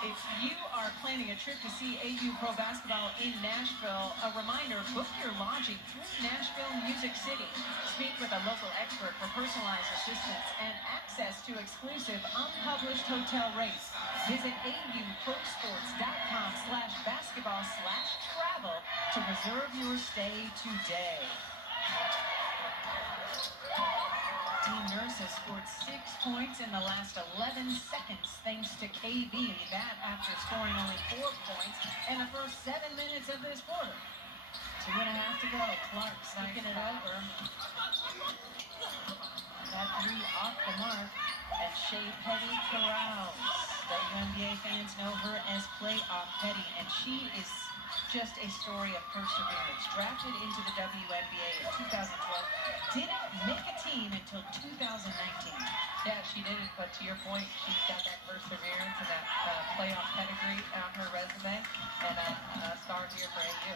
If you are planning a trip to see AU Pro Basketball in Nashville, a reminder, book your lodging through Nashville Music City. Speak with a local expert for personalized assistance and access to exclusive unpublished hotel rates. Visit auprosports.com/basketball/travel to reserve your stay today. Team Nurse has scored 6 points in the last 11 seconds thanks to KB. That after scoring only 4 points in the first 7 minutes of this quarter. 2.5 to go. Clark knocking it over. That 3 off the mark. And Shea Petty corrals. WNBA fans know her as Playoff Petty, and she is just a story of perseverance. Drafted into the WNBA in 2012, didn't make a team until 2019. Yeah, she didn't, but to your point, she's got that perseverance and that playoff pedigree on her resume, and a star here for AU.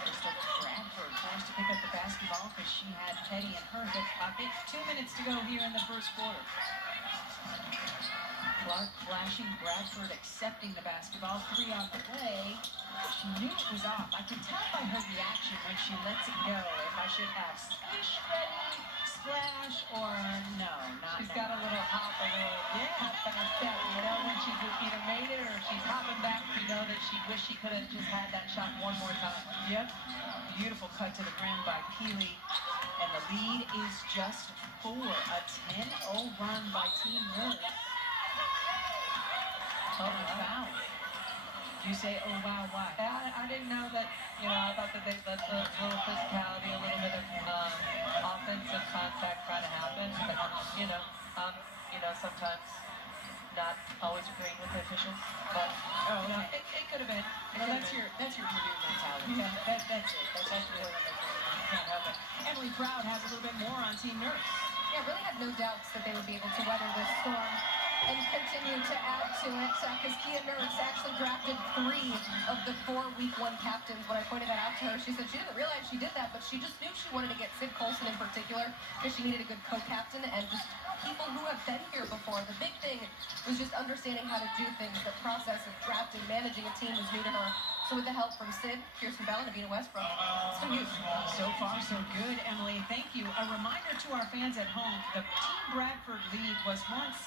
Crystal Bradford forced to pick up the basketball because she had Petty in her hip pocket. 2 minutes to go here in the first quarter. Clark flashing, Bradford accepting the basketball. 3 on the way. She knew it was off. I can tell by her reaction when she lets it go if I should have swish ready, splash, or no, not She's now. got a little hop, a little hop in her step. You know, when she's either made it or she's hopping back, you know that she wished she could have just had that shot one more time. Yep. Beautiful cut to the rim by Peely. And the lead is just 4. A 10-0 run by Team Nurse. Oh, foul. You say, oh, wow, why? I didn't know that, I thought that that's a little physicality, a little bit of offensive contact trying to happen. But, sometimes not always agreeing with the officials. But, it could have been. Well, that's your Purdue mentality. Yeah, that's it. That's the word I'm looking for. You can't help it. Emily Proud has a little bit more on Team Nurse. Yeah, really had no doubts that they would be able to weather this storm and continue to add to it, because Kia Nurse actually drafted 3 of the 4 Week 1 captains. When I pointed that out to her, she said she didn't realize she did that, but she just knew she wanted to get Sid Colson in particular because she needed a good co-captain and just people who have been here before. The big thing was just understanding how to do things. The process of drafting, managing a team was new to her. So with the help from Sid, Kirsten Bell, and Avina Westbrook, it's been huge. So far, so good, Emily. Thank you. A reminder to our fans at home, the Team Bradford lead was once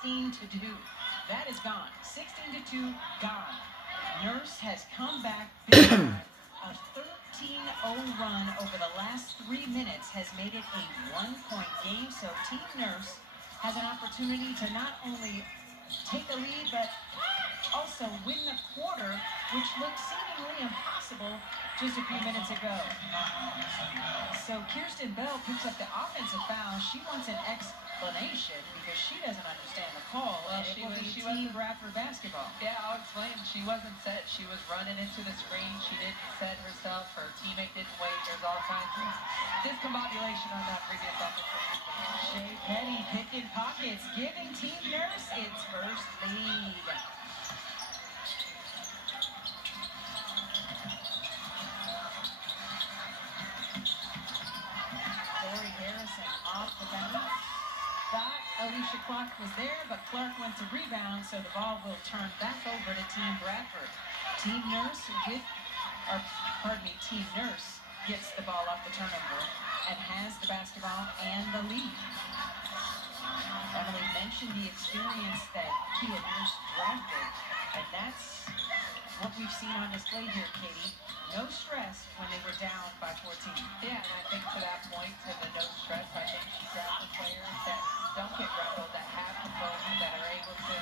16-2. That is gone. 16-2, gone. Nurse has come back big time. A 13-0 run over the last 3 minutes has made it a 1-point game. So Team Nurse has an opportunity to not only take the lead, but also win the quarter, which looked seemingly impossible just a few minutes ago. So Kirsten Bell picks up the offensive foul. She wants an explanation because she doesn't understand the call. Well, and it will be Team Bradford basketball. Yeah, I'll explain. She wasn't set. She was running into the screen. She didn't set herself. Her teammate didn't wait. There's all kinds of discombobulation on that previous offensive. Shea Petty picking pockets, giving Team Nurse its first lead. Off the bounce. Thought Alicia Clark was there, but Clark went to rebound, so the ball will turn back over to Team Bradford. Team Nurse gets the ball off the turnover and has the basketball and the lead. Emily mentioned the experience that Kia Nurse drafted, and that's what we've seen on display here, Katie. No stress when they were down by 14. Yeah, and I think to that point, to the no stress, I think she drafted players that don't get rattled, that have composure, that are able to,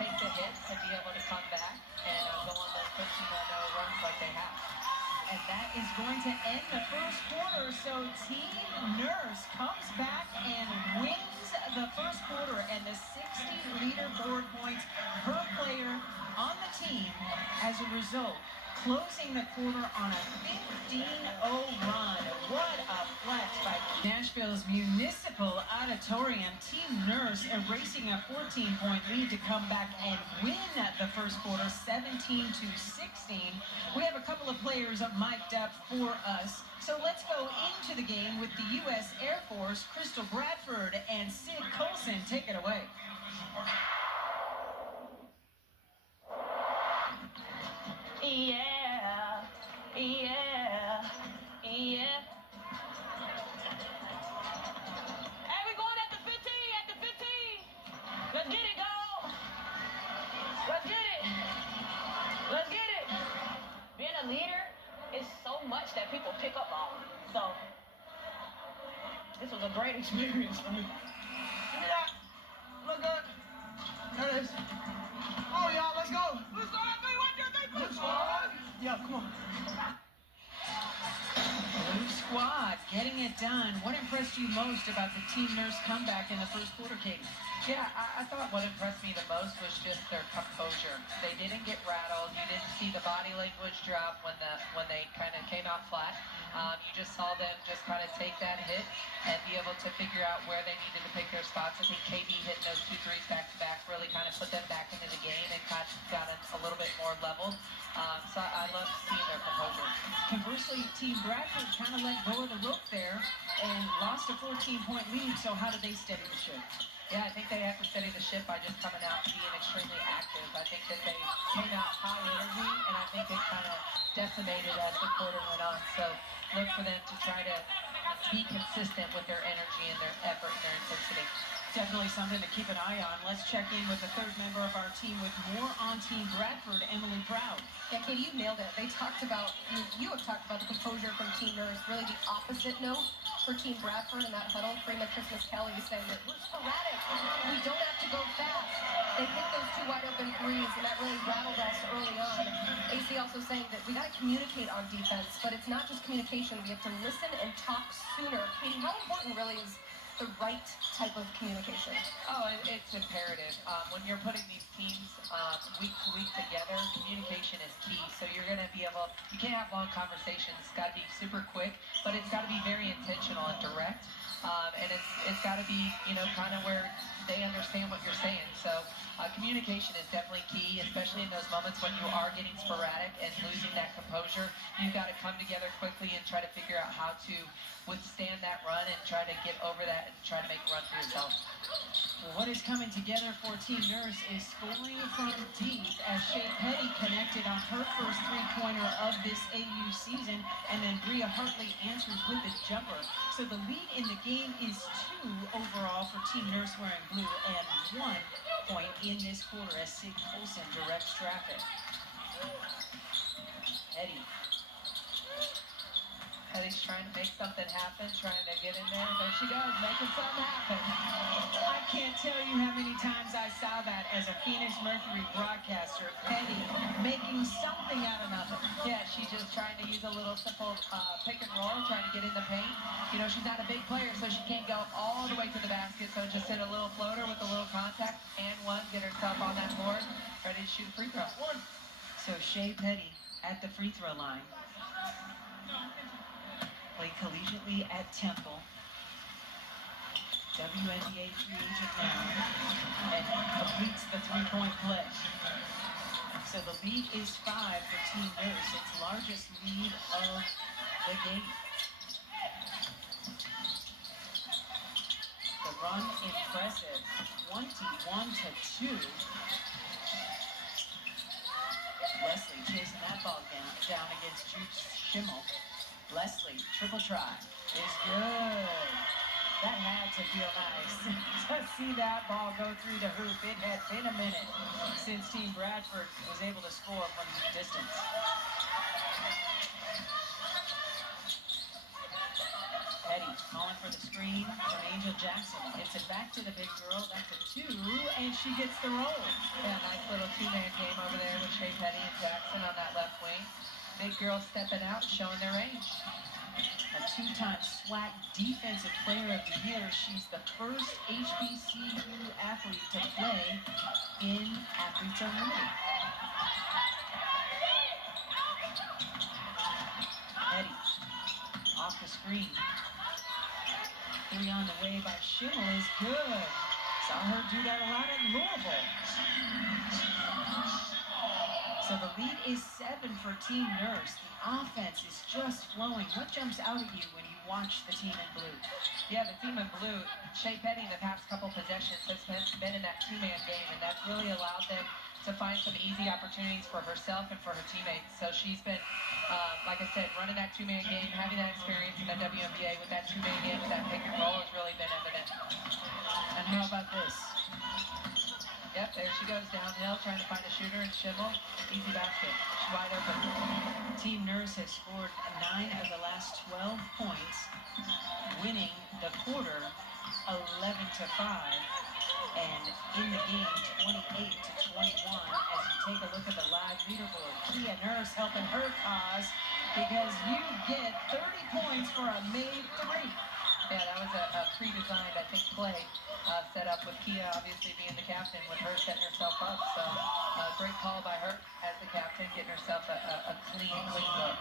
take the hits and be able to come back and go on those 13-0 runs like they have. And that is going to end the first quarter. So Team Nurse comes back and wins the first quarter, and the 60 leaderboard points per player on the team as a result closing the quarter on a 15-0 run. What a flex by Nashville's Municipal Auditorium. Team Nurse erasing a 14-point lead to come back and win the first quarter, 17-16. We have a couple of players mic'd up for us. So let's go into the game with the U.S. Air Force, Crystal Bradford and Sid Colson. Take it away. Yeah, yeah, yeah. Hey, we going at the 15, at the 15. Let's get it, go. Let's get it. Let's get it. Being a leader is so much that people pick up on. So, this was a great experience for me. Give me that. Look good. There it is. Oh, y'all, let's go. Let's go. 3, 1, 2, 3, push. Yeah, come on. Blue squad getting it done. What impressed you most about the Team Nurse comeback in the first quarter, Katie? Yeah, I thought what impressed me the most was just their composure. They didn't get rattled. You didn't see the body language drop when they kind of came out flat. You just saw them just kind of take that hit and be able to figure out where they needed to pick their spots. I think KB hitting those 2 threes back to back really kind of put them back into the game and got it a little bit more level. So I love seeing their composure. Conversely, Team Bradford kind of let go of the rope there and lost a 14-point lead. So how did they steady the ship? Yeah, I think they have to steady the ship by just coming out and being extremely active. I think that they came out high energy, and I think it kind of decimated as the quarter went on. So look for them to try to be consistent with their energy and their effort and their intensity. Definitely something to keep an eye on. Let's check in with the third member of our team with more on Team Bradford, Emily Proud. Yeah, Katie, you nailed it. They talked about, you have talked about the composure from Team Nurse, really the opposite note for Team Bradford in that huddle. Freeman Christmas Kelly saying that we're sporadic. We don't have to go fast. They hit those 2 wide open threes, and that really rattled us early on. AC also saying that we got to communicate on defense, but it's not just communication. We have to listen and talk sooner. Katie, how important really is the right type of communication? Oh, it's imperative. When you're putting these teams week to week together, communication is key. So you're going to be you can't have long conversations. It's got to be super quick, but it's got to be very intentional and direct. And it's got to be, kind of where they understand what you're saying. So communication is definitely key, especially in those moments when you are getting sporadic and losing that composure. You've got to come together quickly and try to figure out how to withstand that run and try to get over that and try to make a run for yourself. Well, what is coming together for Team Nurse is scoring from deep as Shea Petty connected on her first 3-pointer of this AU season, and then Bria Hartley answers with a jumper. So the lead in the game is 2 overall for Team Nurse wearing blue, and 1 point in this quarter as Sid Colson directs traffic. Petty. Petty's trying to make something happen, trying to get in there. There she goes, making something happen. I can't tell you how many times I saw that as a Phoenix Mercury broadcaster. Petty making something out of nothing. Yeah, she's just trying to use a little simple pick and roll, trying to get in the paint. She's not a big player, so she can't go all the way to the basket. So just hit a little floater with a little contact and 1, get herself on that board, ready to shoot a free throw. So Shea Petty at the free throw line. Played collegiately at Temple. WNBA free agent now. And completes the 3-point play. So the lead is 5 for Team Nurse. Its largest lead of the game. The run impressive. 21-2. Leslie chasing that ball down against Jude Schimmel. Leslie, triple try, is good. That had to feel nice to see that ball go through the hoop. It had been a minute since Team Bradford was able to score from distance. Petty calling for the screen from Angel Jackson. Hits it back to the big girl. That's a 2, and she gets the roll. Yeah, nice little 2-man game over there with Shea Petty and Jackson on that left wing. Big girls stepping out, showing their range. A 2-time SWAC Defensive Player of the Year. She's the first HBCU athlete to play in Athletes Unlimited. Three on the way by Schimmel is good. Saw her do that a lot at Louisville. So the lead is 7 for Team Nurse. The offense is just flowing. What jumps out at you when you watch the team in blue? Yeah, the team in blue, Shea Petty in the past couple possessions has been in that two-man game, and that's really allowed them to find some easy opportunities for herself and for her teammates. So she's been, like I said, running that two-man game, having that experience in the WNBA with that two-man game, that pick and roll has really been evident. And how about this? Yep, there she goes downhill, trying to find a shooter, and Schimmel, easy basket. She's wide open. Team Nurse has scored 9 of the last 12 points, winning the quarter 11-5, and in the game 28-21. As you take a look at the live leaderboard, Kia Nurse helping her cause because you get 30 points for a made three. Yeah, that was a pre-designed, I think, play set up with Kia obviously being the captain, with her setting herself up. So great call by her as the captain, getting herself a clean look.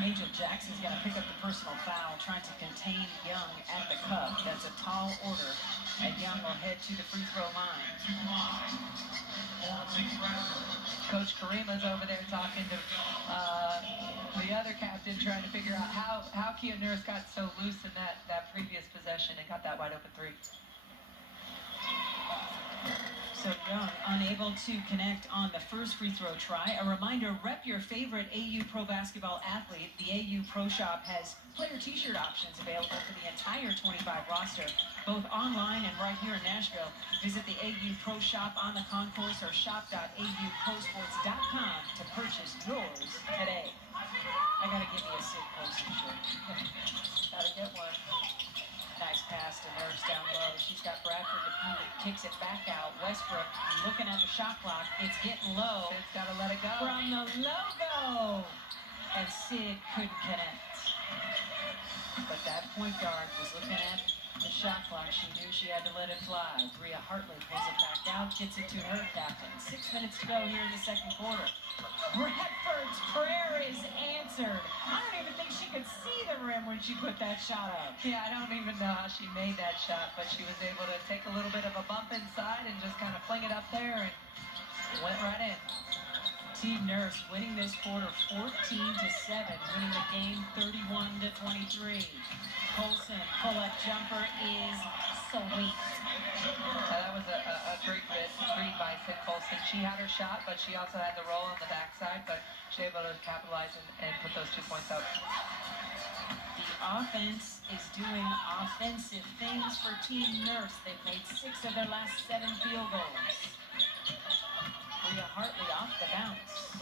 Angel Jackson's going to pick up the personal foul, trying to contain Young at the cup. That's a tall order, and Young will head to the free throw line. Coach Karima's over there talking to the other captain, trying to figure out how Kia Nurse got so loose in that previous possession and got that wide open three. So Young unable to connect on the first free throw try. A reminder, rep your favorite AU Pro Basketball athlete. The AU Pro Shop has player t-shirt options available for the entire 25 roster, both online and right here in Nashville. Visit the AU Pro Shop on the concourse or shop.auprosports.com to purchase yours today. I gotta give me a Sid Posey shirt. Gotta get one. Nice pass to Nurse down low. She's got Bradford to beat it, kicks it back out. Westbrook looking at the shot clock. It's getting low. Sid's gotta let it go. From the logo. And Sid couldn't connect. But that point guard was looking at the shot clock. She knew she had to let it fly. Bria Hartley pulls it back out, gets it to her captain. 6 minutes to go here in the second quarter. Bradford's prayer is answered. I don't even think she could see the rim when she put that shot up. Yeah, I don't even know how she made that shot, but she was able to take a little bit of a bump inside and just kind of fling it up there and went right in. Team Nurse winning this quarter 14-7, winning the game 31-23. Colson pull-up jumper is sweet. That was a great read by Sid Colson. She had her shot, but she also had the roll on the backside, but she was able to capitalize and put those 2 points up. The offense is doing offensive things for Team Nurse. They've made 6 of their last 7 field goals. Bria Hartley off the bounce.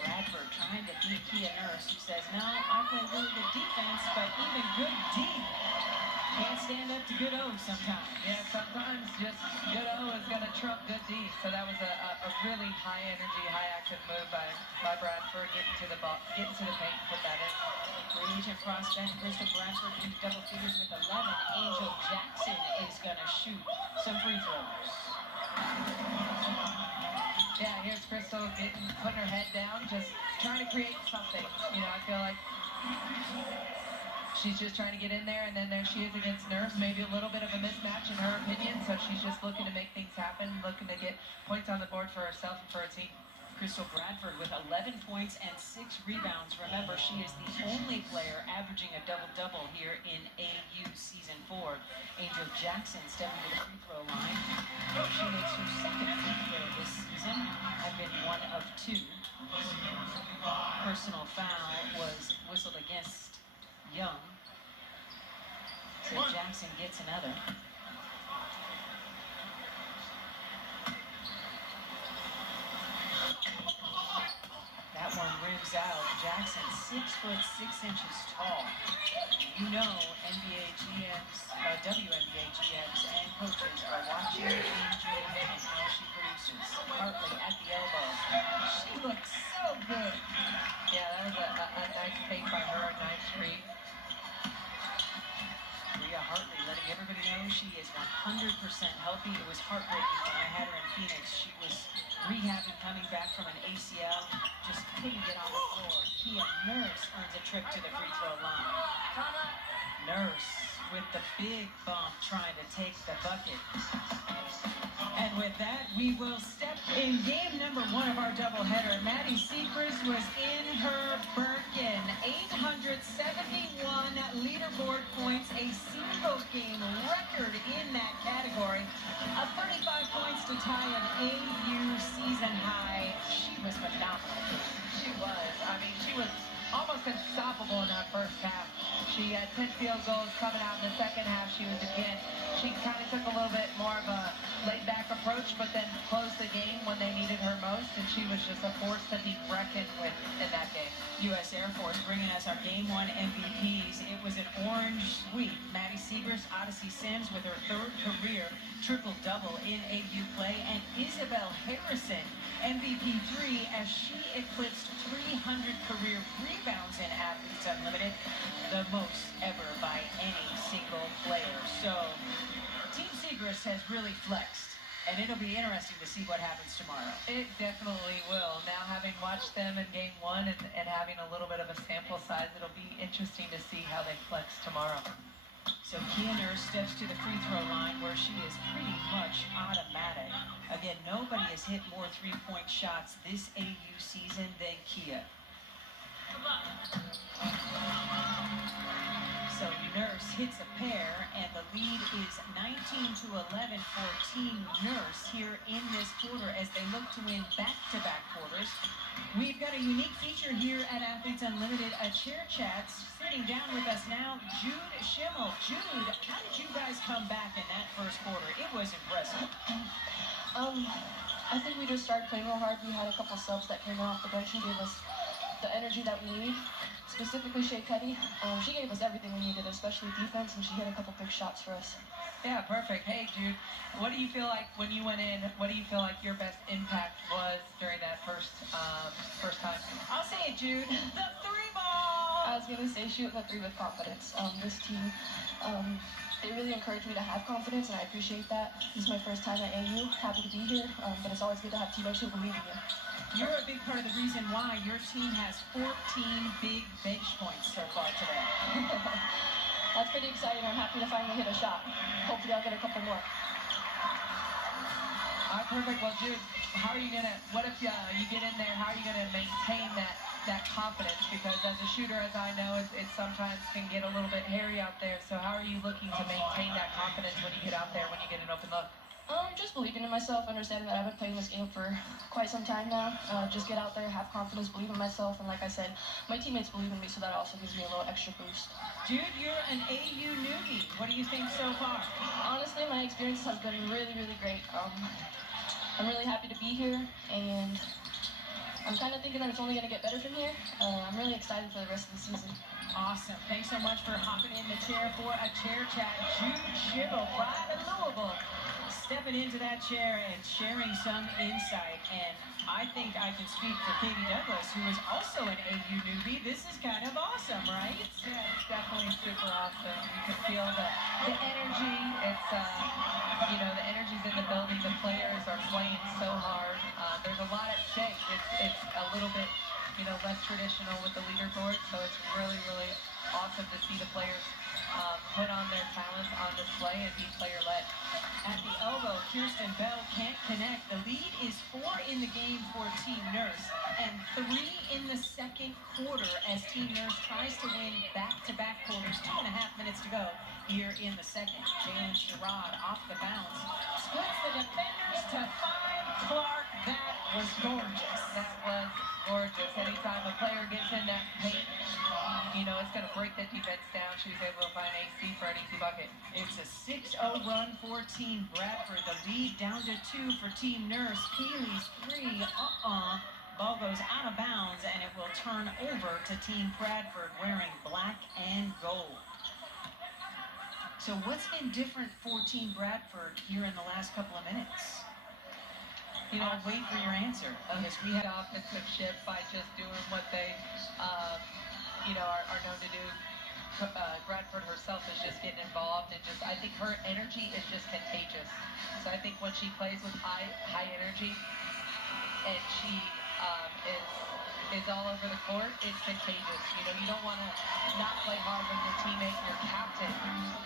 Bradford trying to beat Kia Nurse, who says, no, I play really good defense, but even good D can't stand up to good O sometimes. Yeah, sometimes just good O is going to trump good D. So that was a really high energy, high active move by Bradford, getting to the paint and put that in. Free agent prospect Crystal Bradford in double figures with 11. Angel Jackson is going to shoot some free throws. Yeah, here's Crystal putting her head down, just trying to create something. You know, I feel like she's just trying to get in there, and then there she is against Nurse. Maybe a little bit of a mismatch in her opinion, so she's just looking to make things happen, looking to get points on the board for herself and for her team. Crystal Bradford with 11 points and 6 rebounds. Remember, she is the only player averaging a double-double here in AU Season 4. Angel Jackson stepping to the free throw line. She makes her second free throw this season. I've been 1 of 2. Personal foul was whistled against Young. So Jackson gets another. That one rims out. Jackson, 6'6" tall. You know, NBA GMs, WNBA GMs and coaches are watching Angel and how she produces. Hartley at the elbow. She looks so good. Yeah, that was a nice fake by her, a nice read. Bria Hartley letting everybody know she is 100% healthy. It was heartbreaking when I had her in Phoenix. She was rehabbing, coming back from an ACL, just couldn't get on the floor. Kia Nurse earns a trip to the free throw line. Nurse with the big bump trying to take the bucket. And with that, we will step in game number 1 of our doubleheader. Maddie Seacrest was in her Birkin. 871 leaderboard points, a single game record in that category. 35 points to tie an AU season high. She was phenomenal. She was. I mean, she was almost unstoppable in that first half. She had 10 field goals coming out in the second half. She kind of took a little bit more of a laid-back approach, but then closed the game when they needed her most, and she was just a force to be reckoned with in that game. U.S. Air Force bringing us our Game 1 MVPs. It was an orange sweep. Maddie Seacrest, Odyssey Sims with her 3rd career triple-double in AU play, and Isabel Harrison, MVP 3, as she eclipsed 300 career rebounds in Athletes Unlimited, the most ever by any single player. So Team Seacrest has really flexed, and it'll be interesting to see what happens tomorrow. It definitely will. Now, having watched them in Game 1 and having a little bit of a sample size, it'll be interesting to see how they flex tomorrow. So Kia Nurse steps to the free throw line where she is pretty much automatic. Again, nobody has hit more three-point shots this AU season than Kia. So Nurse hits a pair, and the lead is 19-11 for Team Nurse here in this quarter as they look to win back-to-back quarters. We've got a unique feature here at Athletes Unlimited, a chair chat. Sitting down with us now, Jude Schimmel. Jude, how did you guys come back in that first quarter? It was impressive. I think we just started playing real hard. We had a couple subs that came off the bench and gave us the energy that we need. Specifically, Shea Cuddy. She gave us everything we needed, especially defense, and she hit a couple big shots for us. Yeah, perfect. Hey, Jude, what do you feel like when you went in? What do you feel like your best impact was during that first time? I'll say it, Jude. The 3-ball! I was going to say shooting the 3 with confidence. This team, they really encouraged me to have confidence, and I appreciate that. This is my first time at AU. Happy to be here, but it's always good to have teammates who believe in you. You're a big part of the reason why your team has 14 big bench points so far today. That's pretty exciting. I'm happy to finally hit a shot. Hopefully I'll get a couple more. All right, perfect. Well, Jude, what if you get in there, how are you going to maintain that confidence? Because as a shooter, as I know, it sometimes can get a little bit hairy out there. So how are you looking to maintain that confidence when you get out there, when you get an open look? Just believing in myself, understanding that I've been playing this game for quite some time now. Just get out there, have confidence, believe in myself, and like I said, my teammates believe in me, so that also gives me a little extra boost. Dude, you're an AU newbie. What do you think so far? Honestly, my experience has been really, really great. I'm really happy to be here, and I'm kind of thinking that it's only going to get better from here. I'm really excited for the rest of the season. Awesome. Thanks so much for hopping in the chair for a chair chat. Jude Schimmel, live in Louisville, stepping into that chair and sharing some insight. And I think I can speak for Katie Douglas, who is also an AU newbie. This is kind of awesome, right? Yeah, it's definitely super awesome. You can feel the energy. It's the energy's in the building. The players are playing so hard. There's a lot at stake. It's a little bit less traditional with the leaderboard, so it's really, really awesome to see the players put on their talents on display and be player-led. At the elbow, Kirsten Bell can't connect. The lead is 4 in the game for Team Nurse and 3 in the second quarter as Team Nurse tries to win back-to-back quarters. 2.5 minutes to go here in the second. Jalen Sherrod off the bounce. Splits the defenders to 5. Clark, that was gorgeous. That was gorgeous. Anytime a player gets in that paint, it's going to break the defense down. She was able to find AC for an easy bucket. It's a 6-0 run for Team Bradford. The lead down to 2 for Team Nurse. Keeley's 3. Ball goes out of bounds, and it will turn over to Team Bradford wearing black and gold. So what's been different for Team Bradford here in the last couple of minutes? I'll wait for your answer. Because we had offensive shift by just doing what they, are known to do. Bradford herself is just getting involved, and just I think her energy is just contagious. So I think when she plays with high energy, and she is all over the court, it's contagious. You know, you don't want to not play hard when your teammate, your captain,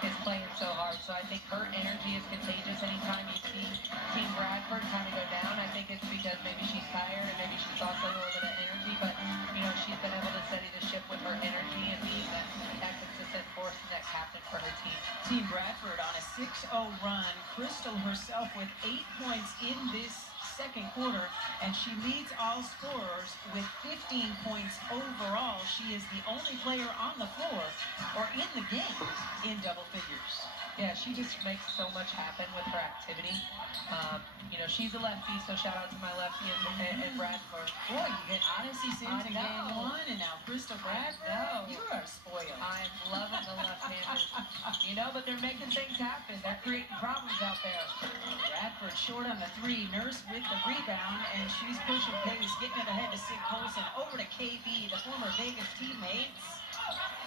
is playing so hard. So I think her energy is contagious. Anytime you see Team Bradford kind of go down, I think it's because maybe she's tired and maybe she's also a little bit of energy. But you know, she's been able to steady the ship with her energy and being that consistent force and that captain for her team. Team Bradford on a 6-0 run. Crystal herself with 8 points in this second quarter, and she leads all scorers with 15 points overall. She is the only player on the floor or in the game in double figures. Yeah, she just makes so much happen with her activity. You know, she's a lefty, so shout out to my lefty and Bradford. Boy, you get Odyssey Sims in I game know. 1, and now Crystal Bradford. No. You are spoiled. I'm loving the left-handers. You know, but they're making things happen. They're creating problems out there. Bradford short on the 3. Nurse with the rebound, and she's pushing pace, getting it ahead to Sid Colson. Over to KB, the former Vegas teammates.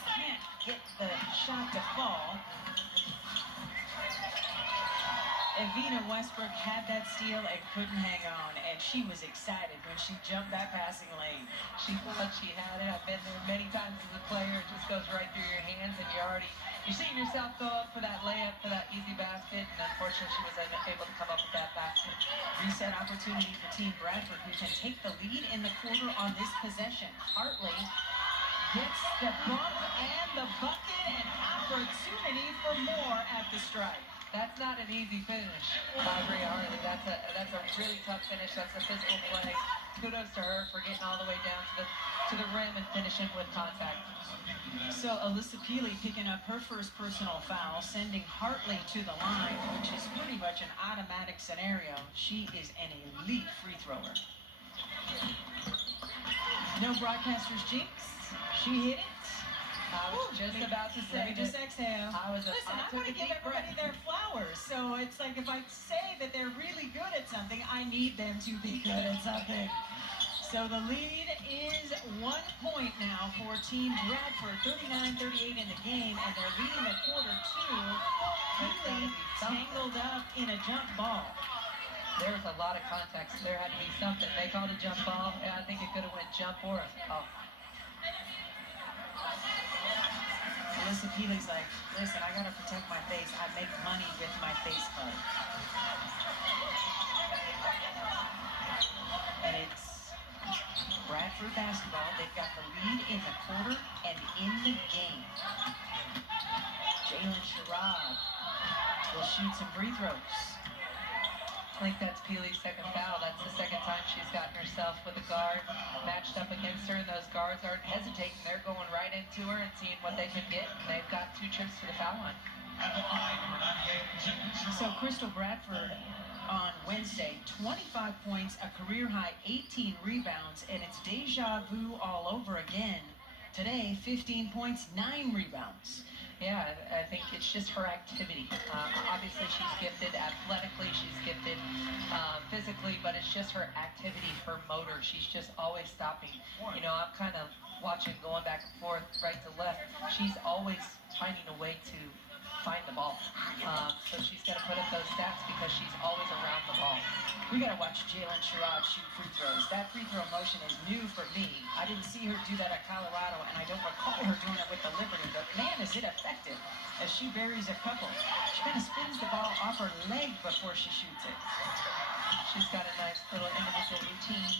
Can't get the shot to fall. Evina Westbrook had that steal and couldn't hang on, and she was excited when she jumped that passing lane. She thought she had it. I've been there many times as a player. It just goes right through your hands, and you're seeing yourself go up for that layup, for that easy basket, and unfortunately she was able to come up with that basket. Reset opportunity for Team Bradford, who can take the lead in the quarter on this possession. Hartley gets the bump and the bucket, and opportunity for more at the strike. That's not an easy finish by Bria Hartley. That's a really tough finish. That's a physical play. Kudos to her for getting all the way down to the rim and finishing with contact. So Alyssa Peely picking up her first personal foul, sending Hartley to the line, which is pretty much an automatic scenario. She is an elite free thrower. No broadcaster's jinx. She hit it. I was just about to say. Let me just exhale. Listen, I want to give everybody their flowers. So it's like if I say that they're really good at something, I need them to be good at something. So the lead is 1 point now for Team Bradford, 39-38 in the game, and they're leading the quarter 2. Healy tangled up in a jump ball. There was a lot of context. There had to be something. They called a jump ball, and I think it could have went jump or a foul. Alyssa Peely's like, listen, I gotta protect my face. I make money with my face card. And it's Bradford basketball. They've got the lead in the quarter and in the game. Jalen Sherrod will shoot some free throws. I think that's Peely's second foul. That's the second time she's gotten herself with a guard matched up against her, and those guards aren't hesitating. They're going right into her and seeing what they can get. They've got 2 trips to the foul line. So Crystal Bradford on Wednesday, 25 points, a career high 18 rebounds, and it's deja vu all over again. Today, 15 points, 9 rebounds. Yeah, I think it's just her activity. Obviously, she's gifted athletically, she's gifted physically, but it's just her activity, her motor. She's just always stopping. You know, I'm kind of watching, going back and forth, right to left. She's always finding a way to find the ball. So she's got to put up those stats because she's always around the ball. We got to watch Jalen Sherrod shoot free throws. That free throw motion is new for me. I didn't see her do that at Colorado, and I don't recall her doing it with the Liberty, but man, is it effective as she buries a couple. She kind of spins the ball off her leg before she shoots it. She's got a nice little individual routine.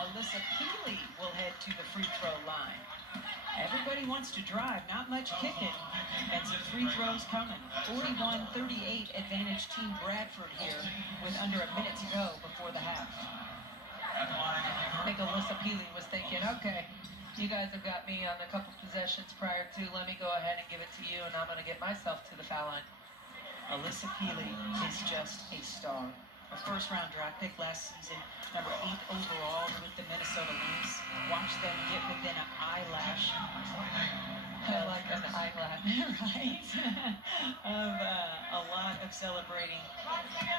Alyssa Peely will head to the free throw line. Everybody wants to drive, not much kicking, and some free throws coming. 41-38 advantage Team Bradford here with under a minute to go before the half. I think Alyssa Peely was thinking, okay, you guys have got me on a couple possessions prior to, let me go ahead and give it to you, and I'm going to get myself to the foul line. Alyssa Peely is just a star. A first-round draft pick last season, number 8 overall with the Minnesota Lynx. Watch them get within an eyelash. I like an eyelash. Right? Of a lot of celebrating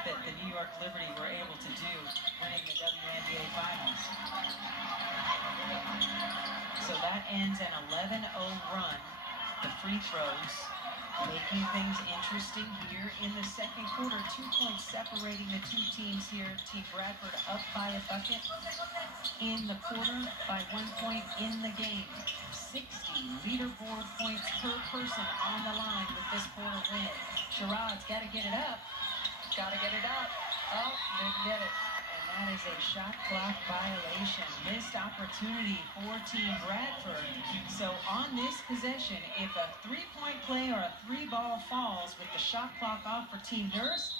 that the New York Liberty were able to do, winning the WNBA Finals. So that ends an 11-0 run the free throws, making things interesting here in the second quarter. 2 points separating the two teams here. Team Bradford up by a bucket in the quarter, by 1 point in the game. 60 leaderboard points per person on the line with this quarter win. Sherrod's got to get it up. Got to get it up. Oh, didn't get it. And that is a shot clock violation. Missed opportunity for Team Bradford. So on this possession, if a three-point play or a three-ball falls with the shot clock off for Team Nurse,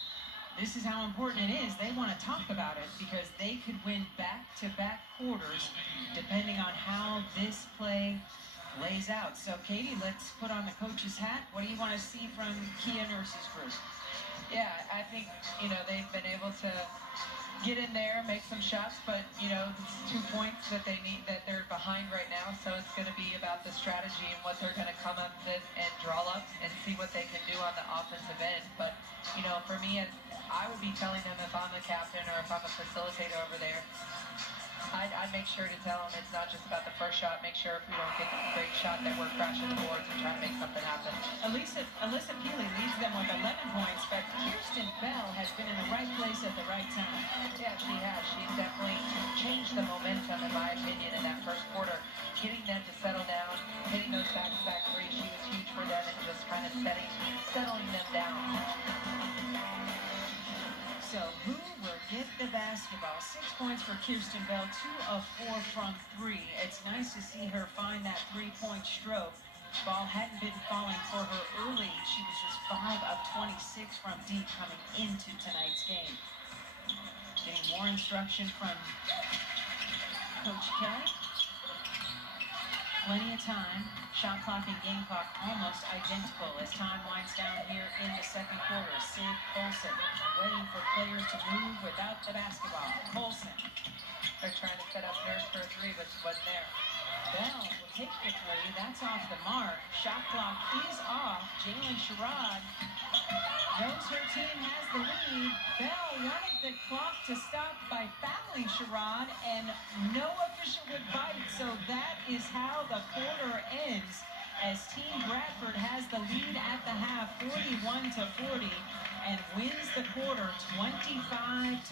this is how important it is. They want to talk about it because they could win back-to-back quarters depending on how this play lays out. So, Katie, let's put on the coach's hat. What do you want to see from Kia Nurse's group? Yeah, I think, they've been able to get in there, make some shots, but, it's 2 points that they need, that they're behind right now, so it's going to be about the strategy and what they're going to come up with and draw up and see what they can do on the offensive end. But, for me, I would be telling them if I'm a captain or if I'm a facilitator over there, I'd make sure to tell them it's not just about the first shot. Make sure if we don't get a great shot that we're crashing the boards and trying to make something happen. Alyssa Keeley leads them with 11 points, but Kirsten Bell has been in the right place at the right time. Yeah, she has. She's definitely changed the momentum, in my opinion, in that first quarter. Getting them to settle down, hitting those back-to-back threes, she was huge for them and just kind of settling them down. So who will get the basketball? 6 points for Kirsten Bell, 2 of 4 from 3. It's nice to see her find that three-point stroke. Ball hadn't been falling for her early. She was just 5 of 26 from deep coming into tonight's game. Getting more instruction from Coach Kelly. Plenty of time. Shot clock and game clock almost identical as time winds down here in the second quarter. Sid Olsen waiting for players to move without the basketball. Olsen. They're trying to set up Nurse for a three, but she wasn't there. Bell will take the three. That's off the mark. Shot clock is off. Jalen Sherrod knows her team has the lead. Bell wanted the clock to stop by fouling Sherrod, and no official would bite. So that is how the quarter ends, as Team Bradford has the lead at the half, 41-40, and wins the quarter 25-23.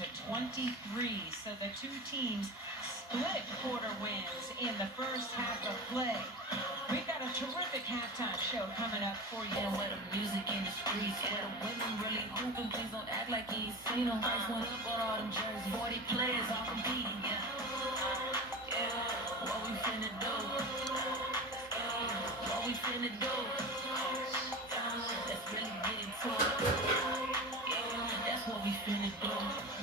So the two teams split quarter wins in the first half of play. We've got a terrific halftime show coming up for you. And where the music in the streets, where the women really hooping, please don't act like you ain't seen them. Ice went up on all them jerseys, 40 players all competing, yeah. What we finna do? What we finna do? Let's really get into it. That's what we finna do.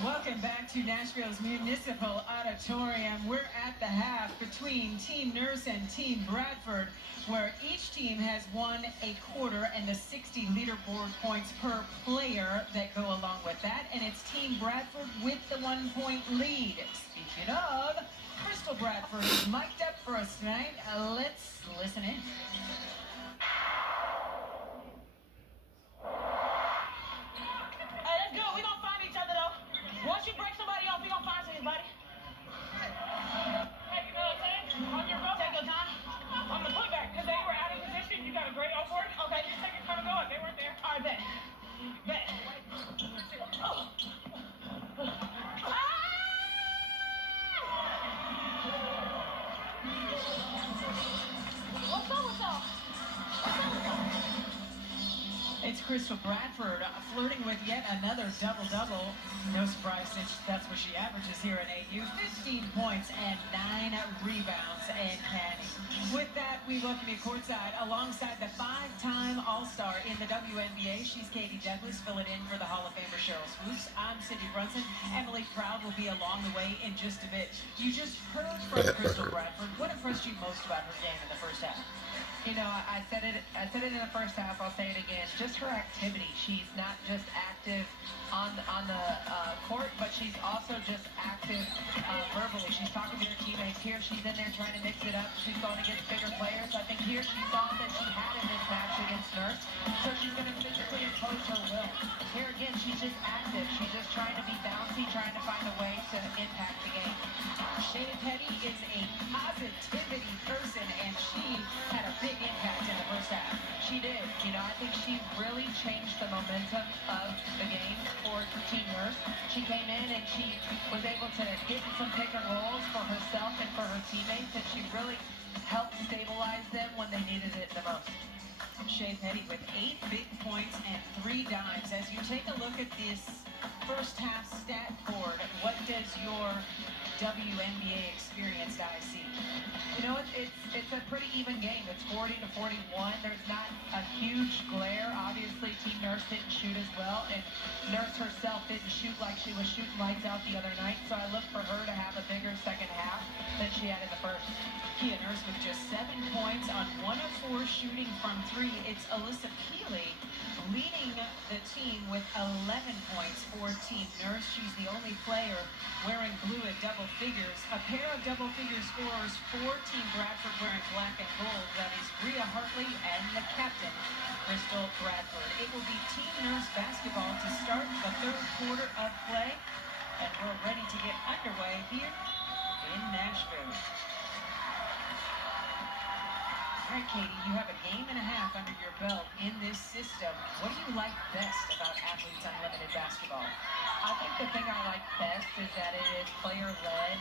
Welcome back to Nashville's Municipal Auditorium. We're at the half between Team Nurse and Team Bradford, where each team has won a quarter and the 60 leaderboard points per player that go along with that. And it's Team Bradford with the 1 point lead. Speaking of, Crystal Bradford is mic'd up for us tonight. Let's listen in. Once you break somebody off, we gonna find somebody. Hey, you know what I'm saying? On your road, take your time. On the putback, because they were out of position. You got a great offboard. Okay, just take your time to go. They weren't there. All right, bet. Bet. Oh. What's up with y'all? It's Crystal Bradford flirting with yet another double-double. No surprise since that's what she averages here at AU. 15 points and 9 rebounds and caddy. With that, we welcome you courtside alongside the 5-time All-Star in the WNBA. She's Katie Douglas, filling in for the Hall of Famer Cheryl Swoops. I'm Cindy Brunson. Emily Proud will be along the way in just a bit. You just heard from Crystal Bradford. What impressed you most about her game in the first half? I said it in the first half. I'll say it again. Just her activity. She's not just active on the court, but she's also just active verbally. She's talking to her teammates. Here, she's in there trying to mix it up. She's going against bigger players. I think here she saw that she had a mismatch against Nurse, so she's going to physically impose her will. Here again, she's just active. She's just trying to be bouncy, trying to find a way to impact the game. Shayna Petty is a positivity person, and she had a big impact in the first half. momentum of the game for Team Nurse. She came in and she was able to get in some pick and rolls for herself and for her teammates, and she really helped stabilize them when they needed it the most. Shea Petty with 8 big points and 3 dimes. As you take a look at this first half stat board, what does your WNBA experience guys see? You know, it's a pretty even game. It's 40 to 41. There's not a huge glare. Obviously, Team Nurse didn't shoot as well, and Nurse herself didn't shoot like she was shooting lights out the other night. So I look for her to have a bigger second half than she had in the first. Kia Nurse with just 7 points on 1 of 4 shooting from 3. It's Alyssa Keeley leading the team with 11 points for Team Nurse. She's the only player wearing blue at double figures. A pair of double figure scorers for Team Bradford wearing black and gold. That is Bria Hartley and the captain, Crystal Bradford. It will be Team Nurse basketball to start the third quarter of play, and we're ready to get underway here in Nashville. All right, Katie, you have a game and a half under your belt in this system. What do you like best about Athletes Unlimited basketball? I think the thing I like best is that it is player-led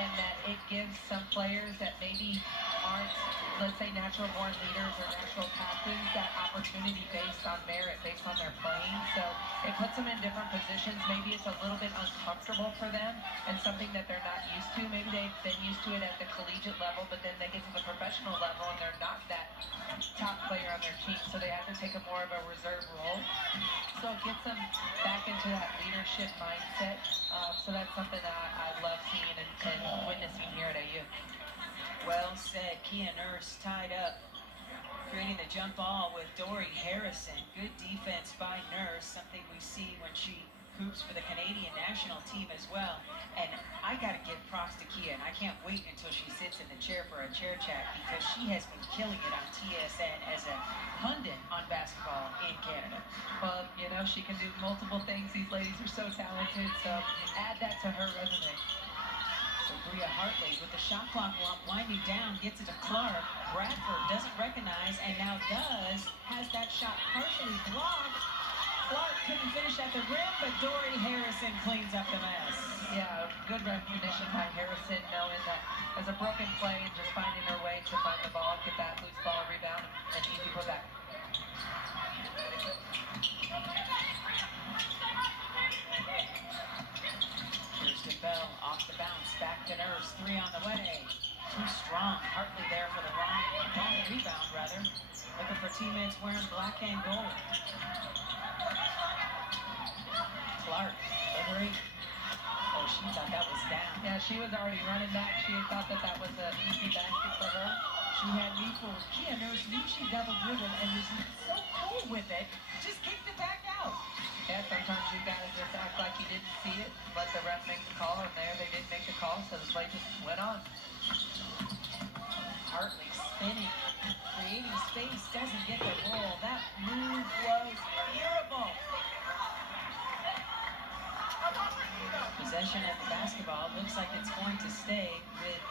and that it gives some players that maybe aren't, let's say, natural-born leaders or natural captains that opportunity based on merit, based on their playing. So it puts them in different positions. Maybe it's a little bit uncomfortable for them and something that they're not used to. Maybe they've been used to it at the collegiate level, but then they get to the professional level and they're not that top player on their team, so they have to take a more of a reserve role. So it gets them back into that leadership mindset. So that's something that I love seeing and witnessing here at AU. Well said. Kia Nurse tied up, creating the jump ball with Dory Harrison. Good defense by Nurse, something we see when she hoops for the Canadian national team as well. And I got to give props to Kia, and I can't wait until she sits in the chair for a chair chat, because she has been killing it on TSN as a pundit on basketball in Canada. Well, you know, she can do multiple things. These ladies are so talented, so add that to her resume. So Bria Hartley with the shot clock winding down, gets it to Clark. Bradford doesn't recognize, and now does, has that shot partially blocked. Clark couldn't finish at the rim, but Dory Harrison cleans up the mess. Yeah, good recognition by Harrison, knowing that as a broken play and just finding her way to find the ball, get that loose ball rebound, and easy putback. Kirsten Bell off the bounce, back to Nurse, 3 on the way. Too strong. Hartley there for the wrong rebound, rather. Looking for teammates wearing black and gold. Clark, over 8. Oh, she thought that was down. Yeah, she was already running back. She thought that that was an easy basket for her. She had me fooled. Kia Nurse knew she double dribbled and was so cool with it, just kicked it back out. Yeah, sometimes you gotta just act like you didn't see it, let the ref make the call, and there they didn't make the call, so the play just went on. Hartley spinning, creating space, doesn't get the roll. That move was terrible. Possession of the basketball looks like it's going to stay with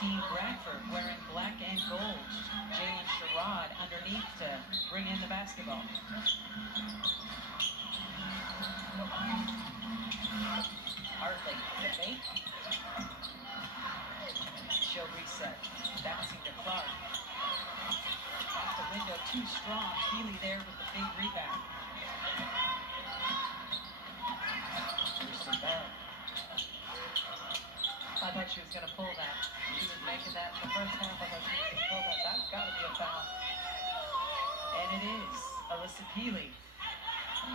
Team Bradford wearing black and gold. Jalen Sherrod underneath to bring in the basketball. Hartley, the fake. She'll reset. Bouncing to Clark. Off the window, too strong. Keeley there with the big rebound. Kirsten Bell. I thought she was going to pull that. She was making that in the first half. I thought she was going to pull that. That's got to be a foul. And it is Alyssa Keeley.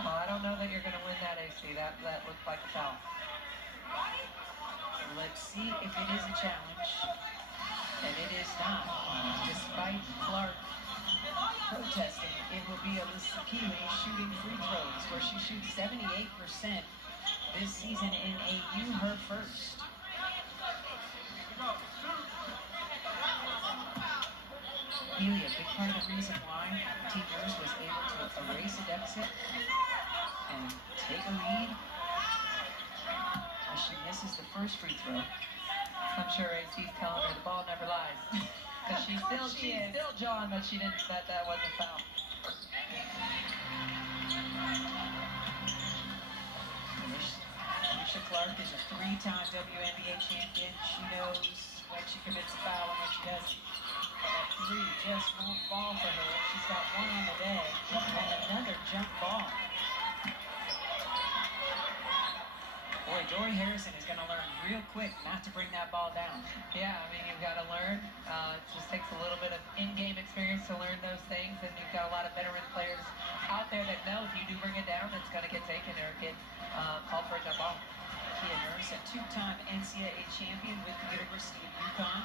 Oh, I don't know that you're going to win that, AC. That looked like a foul. Let's see if it is a challenge. And it is not. Despite Clark protesting, it will be Alyssa Keeley shooting free throws, where she shoots 78% this season in AU, her first. Keeley, a big part of the reason why Team Nurse was able to erase a deficit and take a lead, as she misses the first free throw. I'm sure AC's telling her the ball never lies. Because she's still jawing that that wasn't foul. Alicia Clark is a 3-time WNBA champion. She knows when she commits a foul and when she doesn't. That three just won't fall for her. She's got one on the day and another jump ball. Boy, Dory Harrison is going to learn real quick not to bring that ball down. Yeah, I mean, you've got to learn. It just takes a little bit of in-game experience to learn those things, and you've got a lot of veteran players out there that know if you do bring it down, it's going to get taken or get called for a jump ball. Kia Nurse, a 2-time NCAA champion with the University of UConn.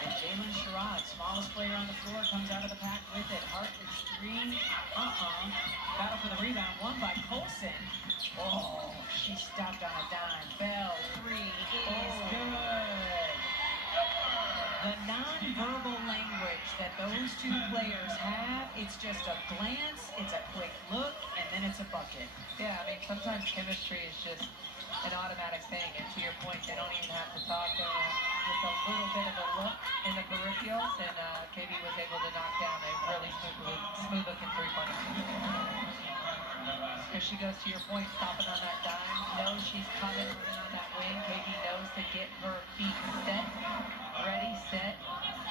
And Jalen Sherrod, smallest player on the floor, comes out of the pack with it. Hartlett's three. Battle for the rebound, won by Colson. Oh, she stopped on a dime. Bell, three is good. The non-verbal language that those two players have, it's just a glance, it's a quick look, and then it's a bucket. Yeah, I mean, sometimes chemistry is just an automatic thing, and to your point, they don't even have to talk. Just a little bit of a look in the peripherals, and KB was able to knock down a really smooth-looking three-pointer. As she goes to your point, stopping on that dime, knows she's coming, moving on that wing. KB knows to get her feet set, ready, set,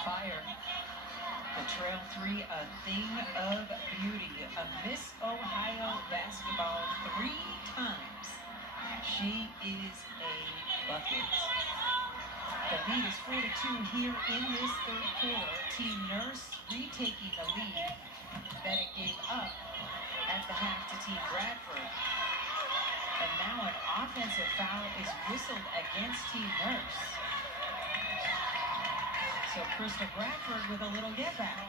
fire. The trail three, a thing of beauty. A Miss Ohio basketball 3 times. She is a bucket. The lead is 4-2 here in this third quarter. Team Nurse retaking the lead that it gave up at the half to Team Bradford. And now an offensive foul is whistled against Team Nurse. So Crystal Bradford with a little get back.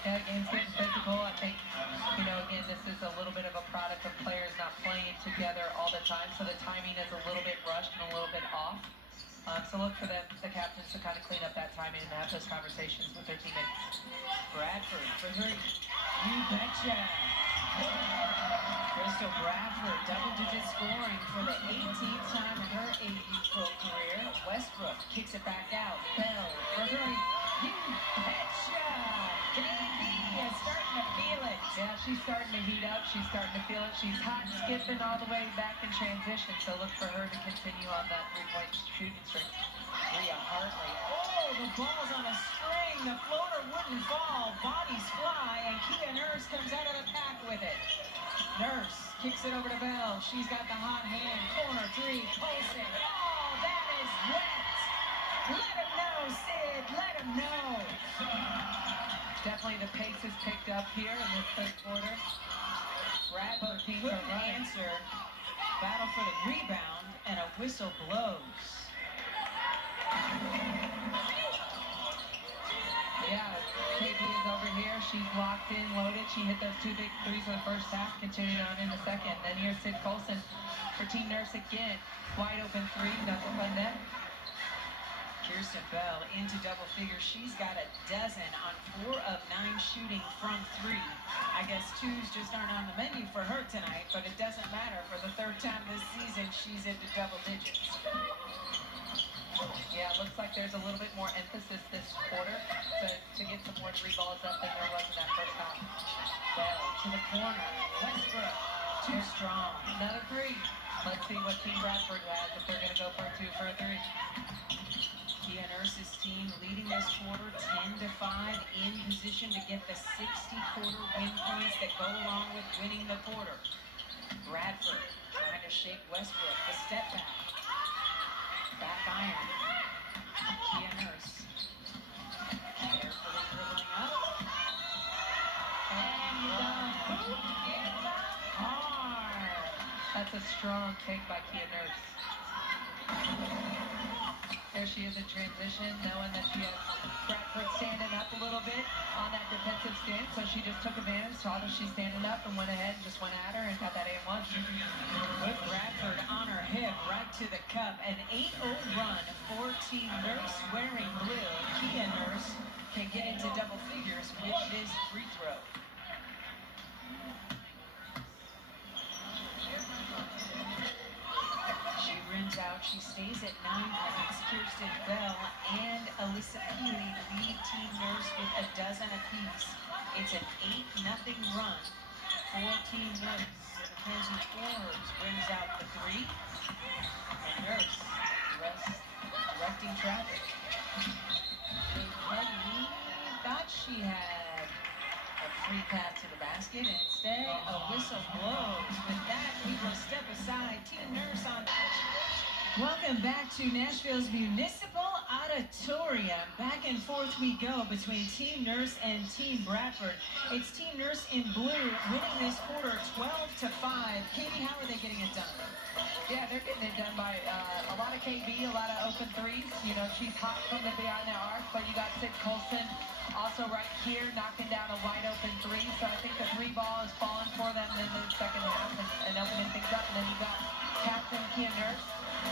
Yeah, the game's getting physical. I think, you know, again, this is a little bit of a product of players not playing together all the time, so the timing is a little bit rushed and a little bit off. So look for them, the captains, to kind of clean up that timing and have those conversations with their teammates. Bradford for her, you betcha. Crystal Bradford, double-digit scoring for the 18th time in her AU pro career. Westbrook kicks it back out. Bell for her, you betcha. KB is starting to feel it. Yeah, she's starting to heat up. She's starting to feel it. She's hot, skipping all the way back in transition. So look for her to continue on that three-point shooting streak. Rhea Hartley. Oh, the ball's on a string. The floater wouldn't fall. Bodies fly, and Kia Nurse comes out of the pack with it. Nurse kicks it over to Bell. She's got the hot hand. Corner three. Colson. Oh, that is wet. Let him know, Sid. Let him know. Definitely the pace is picked up here in this third quarter. Bradford couldn't answer. Battle for the rebound, and a whistle blows. Yeah, KB is over here. She's locked in, loaded. She hit those 2 big threes in the first half, continuing on in the second. Then here's Sid Colson for Team Nurse again. Wide open three, nothing but net. Kirsten Bell into double figures. She's got a dozen on 4 of 9 shooting from 3. I guess 2s just aren't on the menu for her tonight, but it doesn't matter. For the 3rd time this season, she's into double digits. Yeah, it looks like there's a little bit more emphasis this quarter to get some more 3 balls up than there was in that first half. Bell to the corner. Westbrook, too strong. Another 3. Let's see what Team Bradford has, if they're going to go for a 2 for a 3. Kia Nurse's team leading this quarter 10-5, in position to get the 60 quarter win points that go along with winning the quarter. Bradford trying to shake Westbrook. The step back. Back iron. Kia Nurse. Carefully dribbling up. And it's hard. That's a strong take by Kia Nurse. There she is in transition, knowing that she has Bradford standing up a little bit on that defensive stance, so she just took advantage, saw that she's standing up, and went ahead and just went at her and got that and 1. With Bradford on her hip, right to the cup, an 8-0 run for Team Nurse wearing blue. Kia Nurse can get into double figures with this free throw. She rims out, She stays at 9 points. Kirsten Bell and Alyssa Peely lead Team Nurse with a dozen apiece. It's an 8-0 run for Team Nurse. Mackenzie Forbes brings out the 3. And Nurse directing traffic. Petty thought she had a free path to the basket. Instead, a whistle blows. With that, we will step aside. Team Nurse on. Welcome back to Nashville's Municipal Auditorium. Back and forth we go between Team Nurse and Team Bradford. It's Team Nurse in blue winning this quarter 12-5. Katie, how are they getting it done? Yeah, they're getting it done by a lot of KB, a lot of open threes. You know, she's hot from the behind the arc, but you got Sid Colson also right here knocking down a wide open 3. So I think the 3 ball is falling for them in the second half and opening things up. And then you got Captain Team Nurse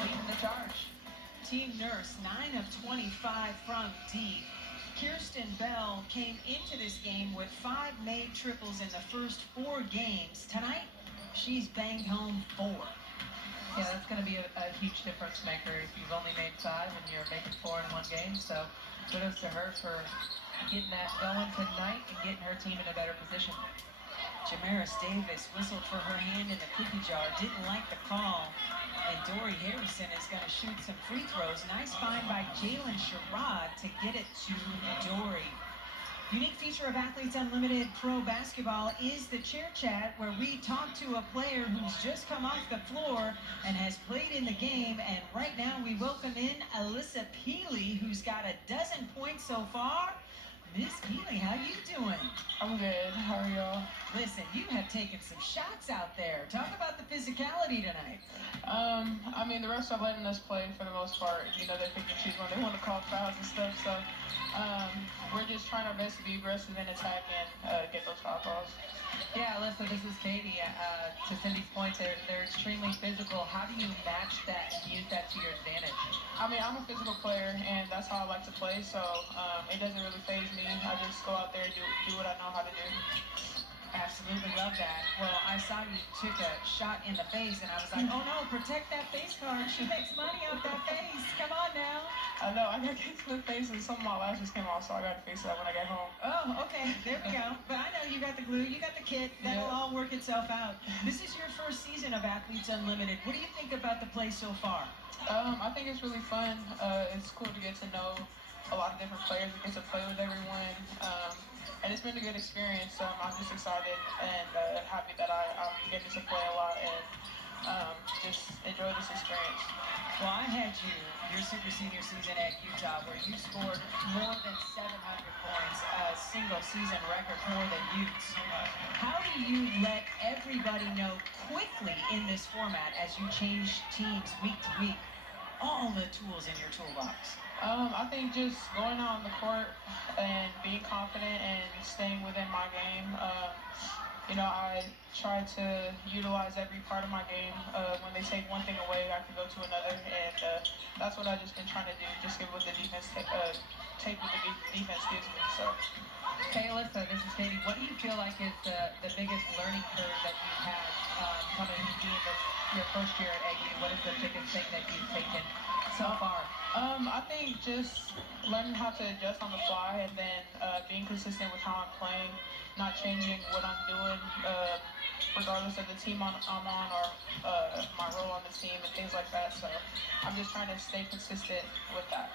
leading the charge. Team Nurse 9 of 25 from deep. Kirsten Bell came into this game with 5 made triples in the first 4 games. Tonight, she's banged home 4. Yeah, that's going to be a huge difference maker if you've only made 5 and you're making 4 in one game. So kudos to her for getting that going tonight and getting her team in a better position. Jamaris Davis whistled for her hand in the cookie jar, didn't like the call. And Dory Harrison is going to shoot some free throws. Nice find by Jalen Sherrod to get it to Dory. Unique feature of Athletes Unlimited Pro Basketball is the Chair Chat, where we talk to a player who's just come off the floor and has played in the game. And right now we welcome in Alyssa Peely, who's got a dozen points so far. Miss Peely, how you doing? I'm good. How are y'all? Listen, you have taken some shots out there. Talk about the physicality tonight. I mean, the refs are letting us play for the most part. You know, they pick and choose when they want to call fouls and stuff. So we're just trying our best to be aggressive and attack and get those foul calls. Yeah, Alyssa, this is Katie. To Cindy's point, they're extremely physical. How do you match that and use that to your advantage? I mean, I'm a physical player, and that's how I like to play. So it doesn't really faze me. I just go out there and do what I know how to do. Absolutely love that. Well, I saw you took a shot in the face, and I was like, oh no, protect that face card. She makes money off that face. Come on now. I know, I got kicked in the face, and some of my lashes came off, so I got to fix that when I get home. Oh, okay. There we go. But I know you got the glue, you got the kit. That'll all work itself out. This is your first season of Athletes Unlimited. What do you think about the play so far? I think it's really fun. It's cool to get to know a lot of different players, to get to play with everyone. And it's been a good experience, so I'm just excited and happy that I'm getting to play a lot and just enjoy this experience. Well, I had you your super senior season at Utah, where you scored more than 700 points, a single season record for the Utes. How do you let everybody know quickly in this format, as you change teams week to week, all the tools in your toolbox? I think just going out on the court and being confident and staying within my game. You know, I try to utilize every part of my game. When they take one thing away, I can go to another, and that's what I've just been trying to do. Just give what the defense take what the defense gives me. So. Hey, Alyssa, this is Katie. What do you feel like is the biggest learning curve that you've had coming into being your first year at AU? What is the biggest thing that you've taken so far? I think just learning how to adjust on the fly, and then being consistent with how I'm playing, not changing what I'm doing, regardless of the team I'm on or my role on the team and things like that. So I'm just trying to stay consistent with that.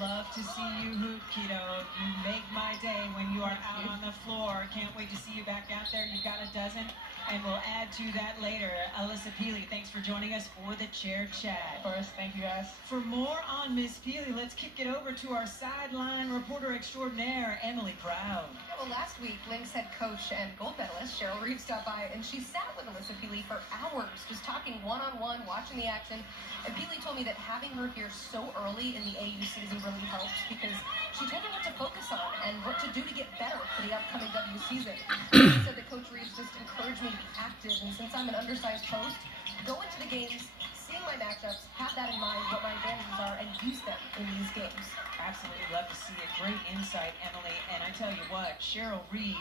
Love to see you hoop, kiddo. You make my day when you are out on the floor. Can't wait to see you back out there. You've got a dozen, and we'll add to that later. Alyssa Peely, thanks for joining us for the Chair Chat. First, thank you guys. For more on Miss Peely, let's kick it over to our sideline reporter extraordinaire, Emily Proud. Well, last week, Lynx head coach and gold medalist Cheryl Reeve stopped by, and she sat with Alyssa Peely for hours, just talking one-on-one, watching the action. And Peely told me that having her here so early in the AU season really helps, because she told her what to focus on and what to do to get better for the upcoming W season. She said that Coach Reeves just encouraged me to be active, and since I'm an undersized post, go into the games, seeing my matchups, have that in mind, what my advantages are, and use them in these games. Absolutely love to see it. Great insight, Emily. And I tell you what, Cheryl Reeve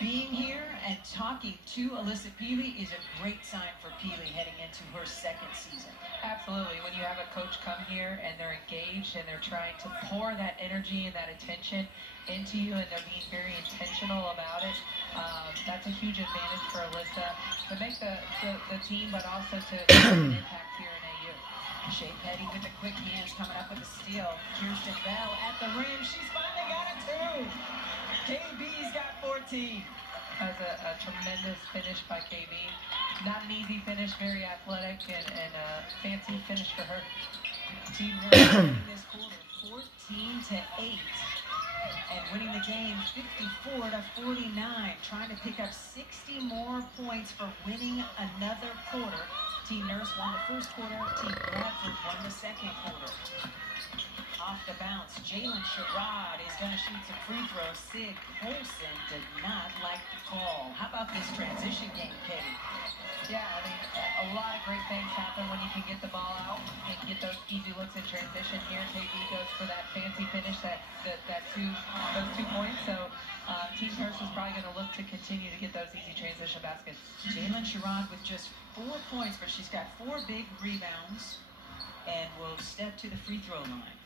being here and talking to Alyssa Peely is a great sign for Peely heading into her second season. Absolutely. When you have a coach come here and they're engaged and they're trying to pour that energy and that attention into you and they're being very intentional about it, that's a huge advantage for Alyssa to make the team, but also to make an impact here in AU. Shea Petty with the quick hands coming up with the steal. Kirsten Bell at the rim. She's finally got it too. KB's got 14. That was a tremendous finish by KB. Not an easy finish, very athletic and a fancy finish for her. Team Nurse winning this quarter 14-8 and winning the game 54-49, trying to pick up 60 more points for winning another quarter. Team Nurse won the first quarter, Team Bradford won the second quarter. Off the bounce, Jalen Sherrod is going to shoot some free throws. Sid Colson did not like the call. How about this transition game, Katie? Yeah, I mean, a lot of great things happen when you can get the ball out and get those easy looks in transition. Here, KB goes for that fancy finish, those 2 points. So Team Nurse is probably going to look to continue to get those easy transition baskets. Jalen Sherrod with just 4 points, but she's got 4 big rebounds and will step to the free throw line.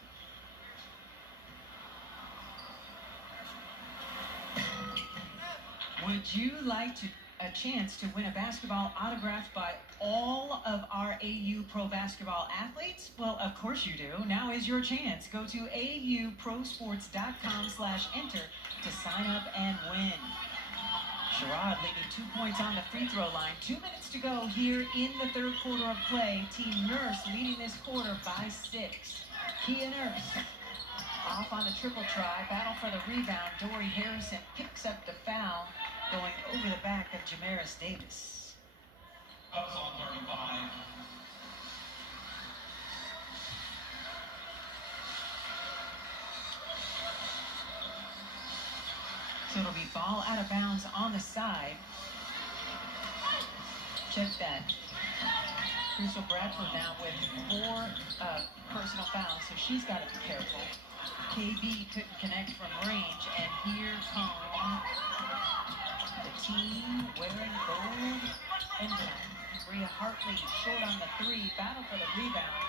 Would you like a chance to win a basketball autographed by all of our AU Pro Basketball athletes? Well, of course you do. Now is your chance. Go to auprosports.com/enter to sign up and win. Sherrod leaving 2 points on the free throw line. 2 minutes to go here in the third quarter of play. Team Nurse leading this quarter by 6. Kia Nurse off on the triple try. Battle for the rebound. Dory Harrison picks up the foul, going over the back of Jamaris Davis. That was on 35. So it'll be ball out of bounds on the side. Check that. Crystal Bradford now with 4 personal fouls, so she's got to be careful. KB couldn't connect from range, and here come the team wearing gold and black. Bria Hartley short on the 3, battle for the rebound.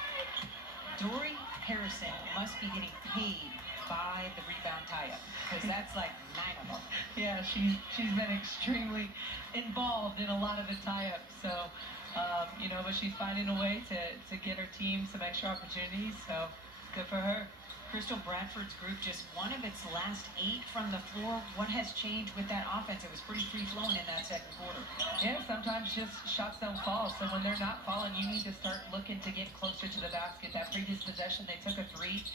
Dory Harrison must be getting paid by the rebound tie-up, because that's like 9 of them. Yeah, she's been extremely involved in a lot of the tie-ups. So, but she's finding a way to get her team some extra opportunities. So, good for her. Crystal Bradford's group just 1 of its last 8 from the floor. What has changed with that offense? It was pretty free-flowing in that second quarter. Yeah, sometimes just shots don't fall. So when they're not falling, you need to start looking to get closer to the basket. That previous possession, they took a 3.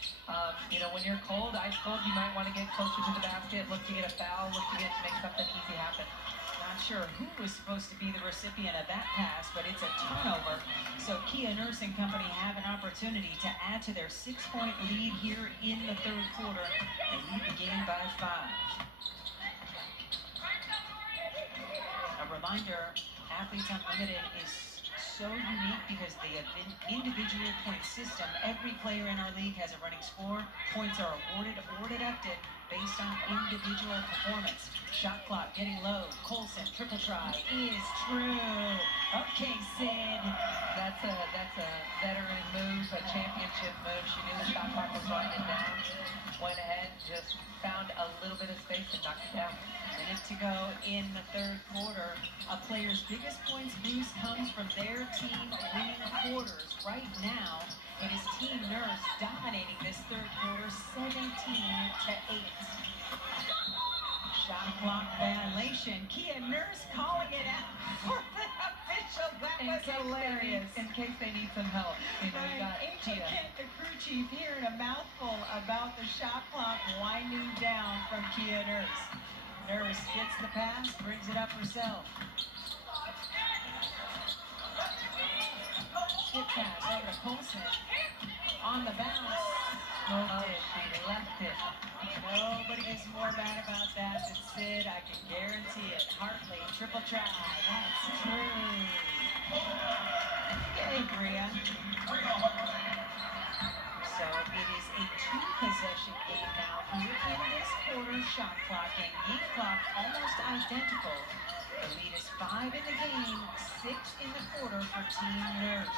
When you're cold, ice cold, you might want to get closer to the basket, look to get a foul, look to make something easy happen. Not sure who was supposed to be the recipient of that pass, but it's a turnover. So Kia Nurse and company have an opportunity to add to their 6-point lead here in the third quarter and lead the game by 5. A reminder, Athletes Unlimited is so unique because the individual point system. Every player in our league has a running score. Points are awarded or deducted based on individual performance. Shot clock getting low. Colson, triple try is true. Okay, Sid. That's a veteran move, a championship move. She knew the shot clock was winding down. Went ahead, just found a little bit of space and knocked it down. Minute to go in the third quarter. A player's biggest points boost comes from their team winning quarters. Right now, it is Team Nurse dominating this third quarter, 17-8. Shot clock violation. Kia Nurse calling it out for the official. That was hilarious. In case they need some help. You got Agent Kia. Kent, the crew chief, hearing a mouthful about the shot clock winding down from Kia Nurse. Nurse gets the pass, brings it up herself. Skip pass over to Colson. On the bounce. She left it. Nobody is more mad about that than Sid. I can guarantee it. Hartley, triple try. That's true. Yay, Bria. So it is a 2-possession game now here in this quarter. shot clock and game clock almost identical. The lead is 5 in the game, 6 in the quarter for Team Nurse.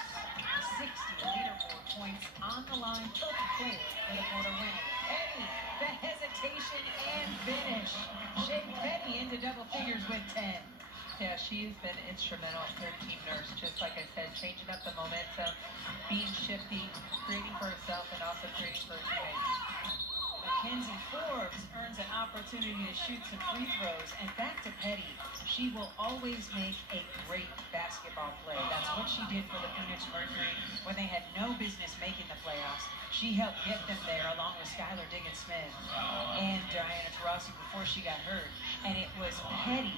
60 leaderboard points on the line. Perfect play for the quarter win. Petty, the hesitation and finish. Shea Petty into double figures with 10. Yeah, she's been instrumental for Team Nurse, just like I said, changing up the momentum, being shifty, creating for herself, and also creating for her teammates. Mackenzie Forbes earns an opportunity to shoot some free throws, and back to Petty. She will always make a great basketball play. That's what she did for the Phoenix Mercury when they had no business making the playoffs. She helped get them there along with Skylar Diggins-Smith and Diana Taurasi before she got hurt. And it was Petty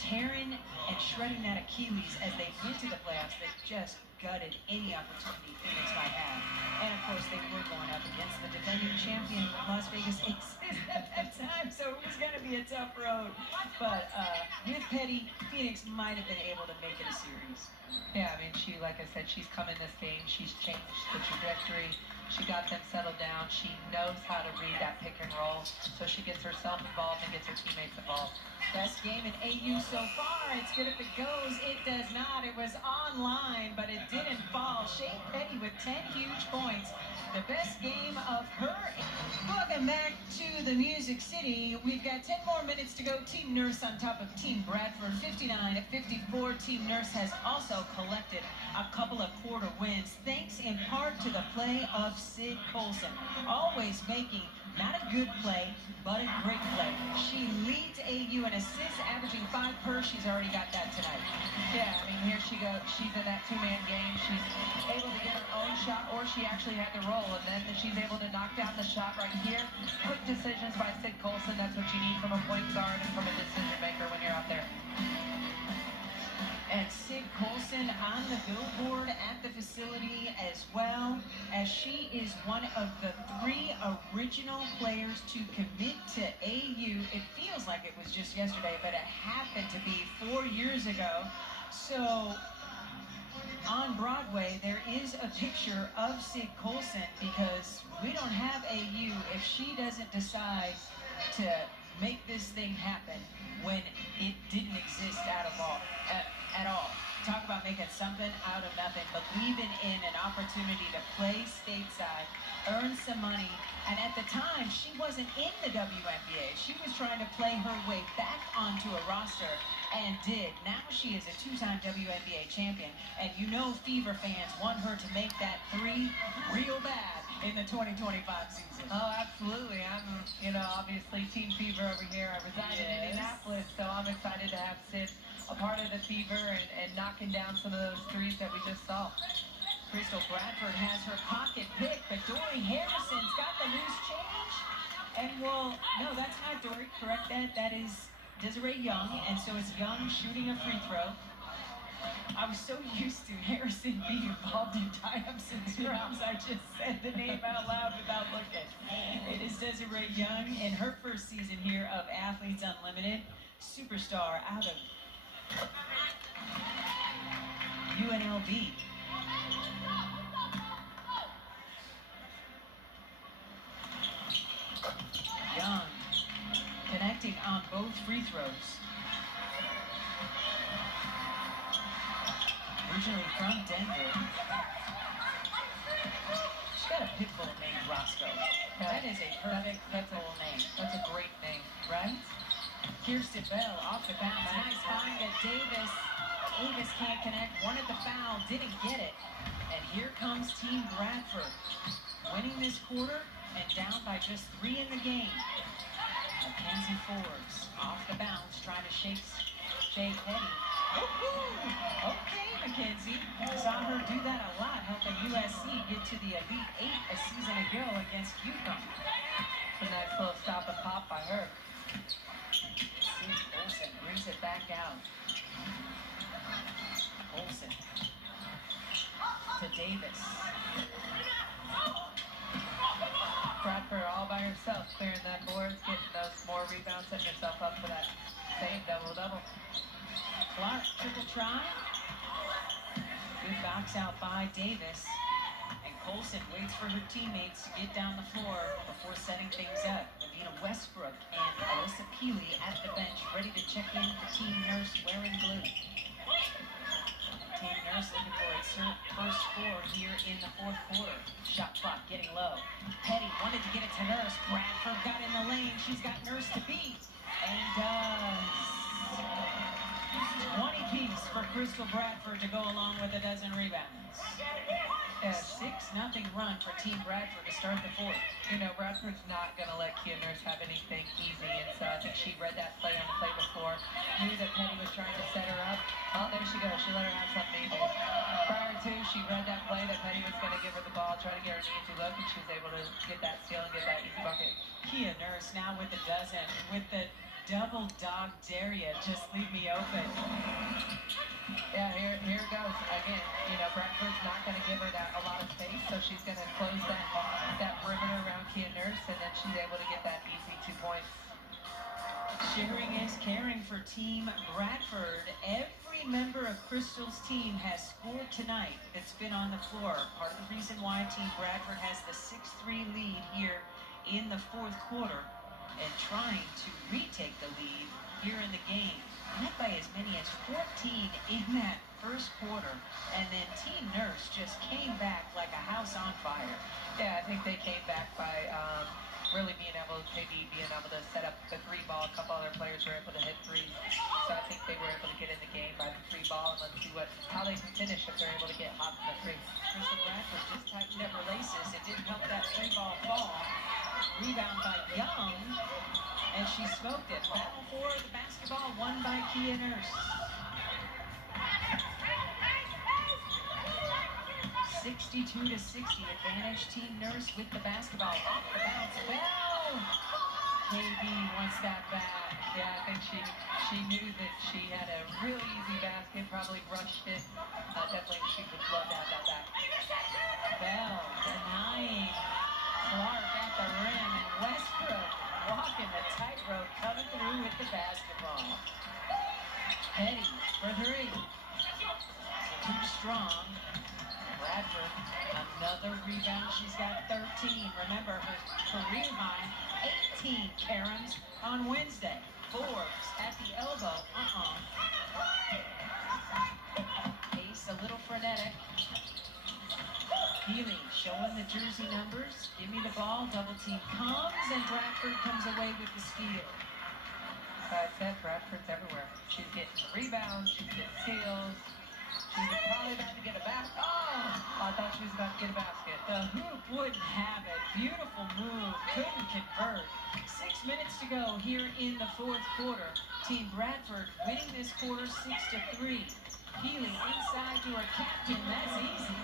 tearing and shredding that Achilles as they went to the playoffs that just gutted any opportunity Phoenix might have. And of course, they were going up against the defending champion Las Vegas Aces at that time, so it was going to be a tough road. But with Petty, Phoenix might have been able to make it a series. Yeah, I mean, like I said, she's come in this game, she's changed the trajectory, she got them settled down, she knows how to read that pick and roll, so she gets herself involved and gets her teammates involved. Best game in AU so far. It's good if it goes. It does not. It was online, but it didn't fall. Shea Petty with 10 huge points. The best game of her. Welcome back to the Music City. We've got 10 more minutes to go. Team Nurse on top of Team Bradford, 59-54. Team Nurse has also collected a couple of quarter wins, thanks in part to the play of Sid Colson. Always making not a good play, but a great play. She leads AU in assists, averaging 5 per. She's already got that tonight. Yeah, I mean, here she goes. She's in that two-man game. She's able to get her own shot, or she actually had to roll, and then she's able to knock down the shot right here. Quick decisions by Sid Colson. That's what you need from a point guard and from a decision maker when you're out there. And Sid Colson on the billboard at the facility as well, as she is one of the 3 original players to commit to AU. It feels like it was just yesterday, but it happened to be 4 years ago. So on Broadway, there is a picture of Sid Colson because we don't have AU if she doesn't decide to make this thing happen when it didn't exist at all. Talk about making something out of nothing, believing in an opportunity to play stateside, earn some money, and at the time, she wasn't in the WNBA. She was trying to play her way back onto a roster, and did. Now she is a 2-time WNBA champion, and you know Fever fans want her to make that 3 real bad in the 2025 season. Oh, absolutely. I'm, obviously Team Fever over here. I reside in Indianapolis, so I'm excited to have Sid a part of the Fever and knocking down some of those threes that we just saw. Crystal Bradford has her pocket pick, but Dory Harrison's got the loose change. And no, that's not Dory. Correct that. That is Desiree Young, and so it's Young shooting a free throw. I was so used to Harrison being involved in tie-ups and scrums, I just said the name out loud without looking. It is Desiree Young in her first season here of Athletes Unlimited. Superstar out of UNLV. Young connecting on both free throws. Originally from Denver. She's got a pit bull named Roscoe. That is a perfect pit bull name. That's a great name. Right? Kirsten Bell off the bounce. Nice find at Davis. Davis can't connect. Wanted the foul. Didn't get it. And here comes Team Bradford. Winning this quarter and down by just 3 in the game. Mackenzie Forbes off the bounce. Trying to shake Shea Petty. Okay, Mackenzie. Saw her do that a lot, helping USC get to the Elite 8 a season ago against UConn. A nice little stop and pop by her. Sid Colson brings it back out. Colson to Davis. Bradford all by herself, clearing that boards, getting those more rebounds, setting herself up for that same double-double. Clark triple try. Good box out by Davis. And Colson waits for her teammates to get down the floor before setting things up. Navina Westbrook and Alyssa Peely at the bench, ready to check in for Team Nurse wearing blue. Team Nurse looking for its first score here in the fourth quarter. Shot clock getting low. Petty wanted to get it to Nurse. Bradford got in the lane. She's got Nurse to beat. And does. 20 piece for Crystal Bradford to go along with a dozen rebounds. A 6-0 run for Team Bradford to start the fourth. You know, Bradford's not going to let Kia Nurse have anything easy, and so I think she read that play on the play before, knew that Petty was trying to set her up. Oh, there she goes. She let her have something easy. Prior to, she read that play that Petty was going to give her the ball, try to get her an easy look, and she was able to get that steal and get that easy bucket. Kia Nurse now with the dozen, with the double dog dare ya, just leave me open. Yeah, here it goes again. You know, Bradford's not going to give her a lot of space, so she's going to close that perimeter around Kia Nurse, and then she's able to get that easy 2 points. Sharing is caring for Team Bradford. Every member of Crystal's team has scored tonight that's been on the floor. Part of the reason why Team Bradford has the 6-3 lead here in the fourth quarter and trying to retake the lead here in the game. Led by as many as 14 in that first quarter, and then Team Nurse just came back like a house on fire. Yeah, I think they came back by really being able to set up the 3-ball. A couple other players were able to hit threes, so I think they were able to get in the game by the 3-ball. And let's see how they can finish if they're able to get hot from the 3. Crystal Bradford just tightened up her laces. It didn't help that 3-ball fall. Rebound by Young. And she smoked it. Battle for the basketball, won by Kia Nurse. 62-60 advantage. Team Nurse with the basketball. Off the bounce. Well, KB wants that back. Yeah, I think she knew that she had a really easy basket, probably rushed it. Definitely she would love to have that back. Bell denying Clark at the rim, and Westbrook walking the tightrope, coming through with the basketball. Petty for 3. Too strong. Bradford, another rebound. She's got 13. Remember, her career high, 18 Karens on Wednesday. Forbes at the elbow. Pace a little frenetic. Healy showing the jersey numbers. Give me the ball. Double team comes, and Bradford comes away with the steal. I said Bradford's everywhere. She's getting rebounds. She's getting steals. She's probably about to get a basket. Oh! I thought she was about to get a basket. The hoop wouldn't have it. Beautiful move. Couldn't convert. 6 minutes to go here in the fourth quarter. Team Bradford winning this quarter 6-3. Healy inside to her captain. That's easy.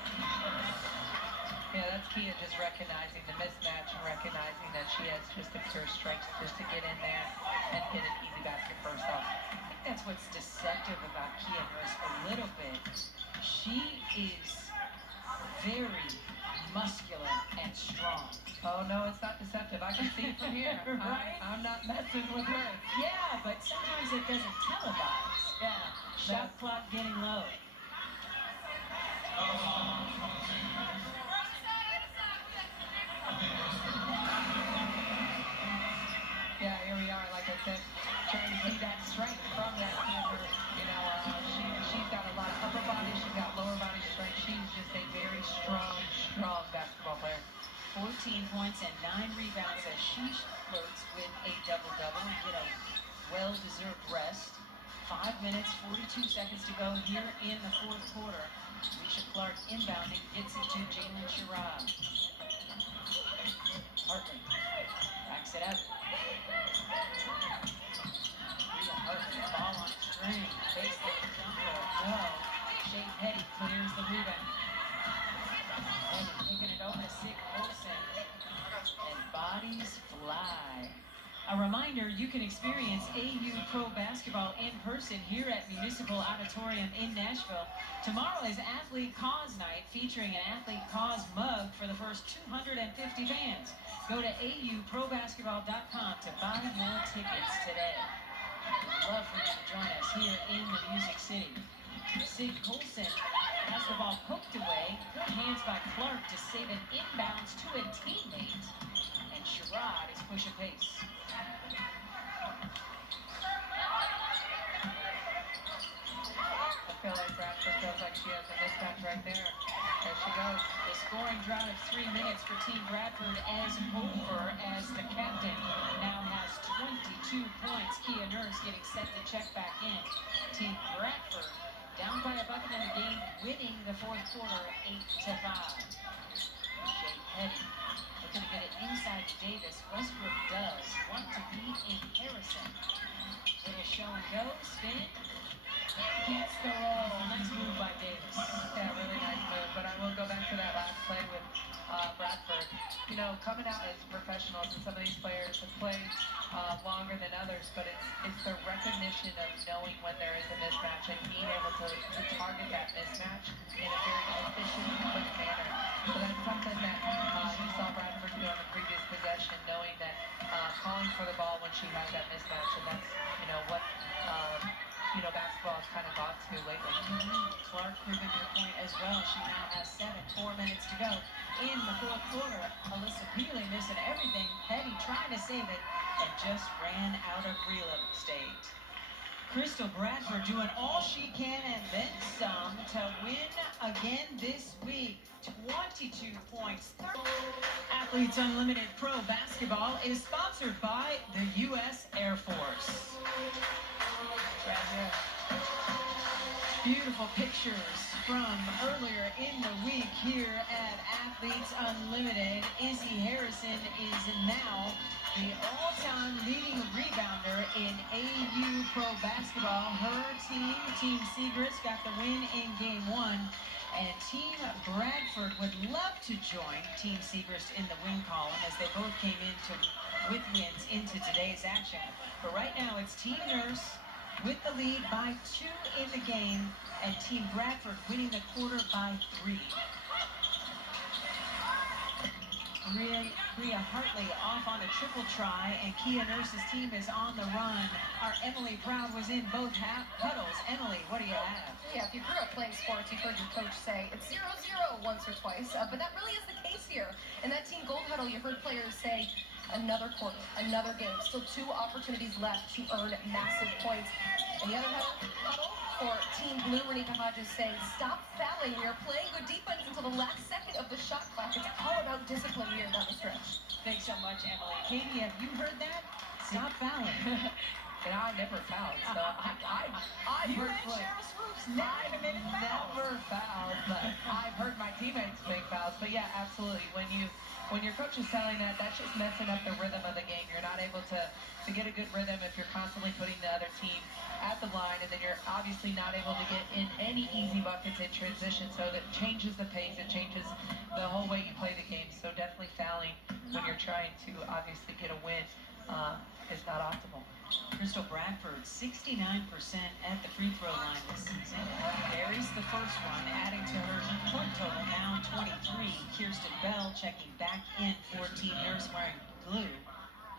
Yeah, that's Kia just recognizing the mismatch and recognizing that she has just the pure strength just to get in there and get an easy basket first off. I think that's what's deceptive about Kia Nurse a little bit. She is very muscular and strong. Oh, no, it's not deceptive. I can see it from here. Right? I'm not messing with her. Yeah, but sometimes it doesn't televise. Yeah. Shot clock getting low. Yeah, here we are, like I said, trying to see that strength from that camper. You know, she's got a lot of upper body, she's got lower body strength. She's just a very strong basketball player. 14 points and 9 rebounds as she floats with a double-double. Get a well-deserved rest. 5 minutes, 42 seconds to go here in the fourth quarter. Alicia Clark inbounding, gets it to Jalen Sherrod. Hartman backs it up. Rhea Hartman, ball on string. Baseline jumper, no. Shea Petty clears the rebound. Petty taking it over to Sid Olsen. And bodies fly. A reminder, you can experience AU Pro Basketball in person here at Municipal Auditorium in Nashville. Tomorrow is Athlete Cause Night, featuring an Athlete Cause mug for the first 250 fans. Go to auprobasketball.com to buy more tickets today. We'd love for you to join us here in the Music City. Sid Colson has the ball poked away. Good hands by Clark to save an inbounds to a teammate. And Sherrod is pushing pace. I feel like Bradford feels like she has a mismatch right there. There she goes. The scoring drought of 3 minutes for Team Bradford as over as the captain now has 22 points. Kia Nurse getting set to check back in. Team Bradford down by a bucket in the game, winning the fourth quarter 8-5. Jay Petty looking to get it inside to Davis. Westbrook does. Want to beat in Harrison. Little show and go. Spin. Gets the roll. Nice move by Davis. Yeah, really nice move. But I will go back to that last play with Bradford. You know, coming out as professionals, and some of these players have played longer than others, but it's the recognition of knowing when there is a mismatch and being able to target that mismatch in a very efficient, quick manner. So that's something that you saw Bradford do on the previous possession, knowing that calling for the ball when she has that mismatch, and that's, you know, what basketball has kind of got to lately. Clark proving your point as well. She now has 4 minutes to go in the fourth quarter. Alyssa Peely missing everything. Petty trying to save it and just ran out of real estate. Crystal Bradford doing all she can and then some to win again this week. 22 points. Athletes Unlimited Pro Basketball is sponsored by the U.S. Air Force. Right here. Beautiful pictures from earlier in the week here at Athletes Unlimited. Izzy Harrison is now the all-time leading rebounder in AU Pro Basketball. Her team, Team Segrist, got the win in Game 1. And Team Bradford would love to join Team Segrist in the win column as they both came with wins into today's action. But right now it's Team Nurse with the lead by 2 in the game, and Team Bradford winning the quarter by 3. Rhea Hartley off on a triple try, and Kia Nurse's team is on the run. Our Emily Brown was in both huddles. Emily, what do you have? Yeah, if you grew up playing sports, you've heard your coach say it's 0-0 once or twice, but that really is the case here. In that team gold huddle, you heard players say, another quarter, another game, still 2 opportunities left to earn massive points. And the other huddle for Team Blue, Renika Hodges saying, stop fouling. We are playing good defense until the last second of the shot clock. It's all about discipline here down the stretch. Thanks so much, Emily. Katie, have you heard that? Stop fouling. And I never fouled, so I You personally, and Cheryl Swoops never committed fouls. never fouled, but I've heard my teammates make fouls. But yeah, absolutely. When your coach is telling that, that's just messing up the rhythm of the game. You're not able to get a good rhythm if you're constantly putting the other team at the line, and then you're obviously not able to get in any easy buckets in transition, so that changes the pace, it changes the whole way you play the game. So definitely fouling when you're trying to obviously get a win is not optimal. Crystal Bradford, 69% at the free throw line this season. Buries the first one, adding to her point total, now 23. Kirsten Bell checking back in for Team Nurse wearing blue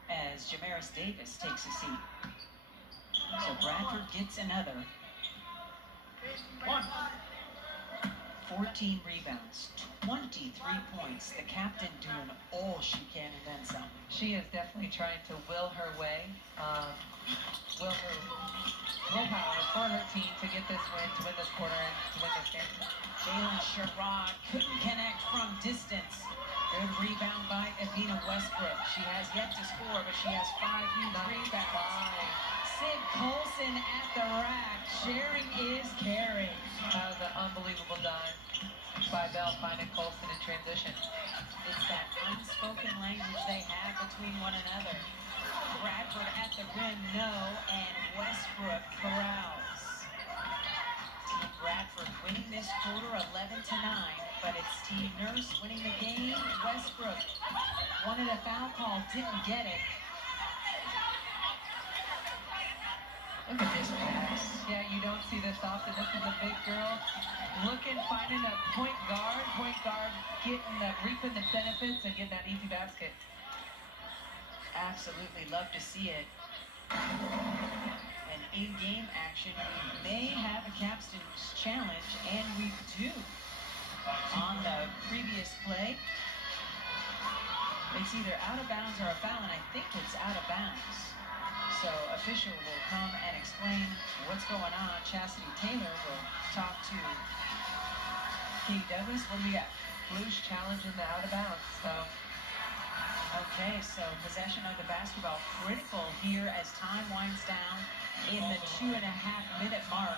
as Jamaris Davis takes a seat. So Bradford gets another. 14 rebounds, 23 points. The captain doing all she can and then some. She is definitely trying to will her way, will her willpower for her team to get this win, to win this quarter, and to win this game. Jalen Sherrod couldn't connect from distance. Good rebound by Evina Westbrook. She has yet to score, but she has 5 huge rebounds. Sid Colson at the rack. Sharing is caring. That was an unbelievable dive by Bell, finding Colson in transition. It's that unspoken language they have between one another. Bradford at the rim, no, and Westbrook corrals. Team Bradford winning this quarter 11-9, but it's Team Nurse winning the game. Westbrook wanted a foul call, didn't get it. Look at this pass. Yeah, you don't see this often. This is a big girl looking, finding a point guard getting that, reaping the benefits and getting that easy basket. Absolutely love to see it. And in-game action, we may have a captain's challenge, and we do. It's either out of bounds or a foul, and I think it's out of bounds. So official will come and explain what's going on. Chastity Taylor will talk to Katie Douglas. What do we got? Blues challenging the out of bounds. So Okay, so possession of the basketball critical here as time winds down in the 2.5-minute mark.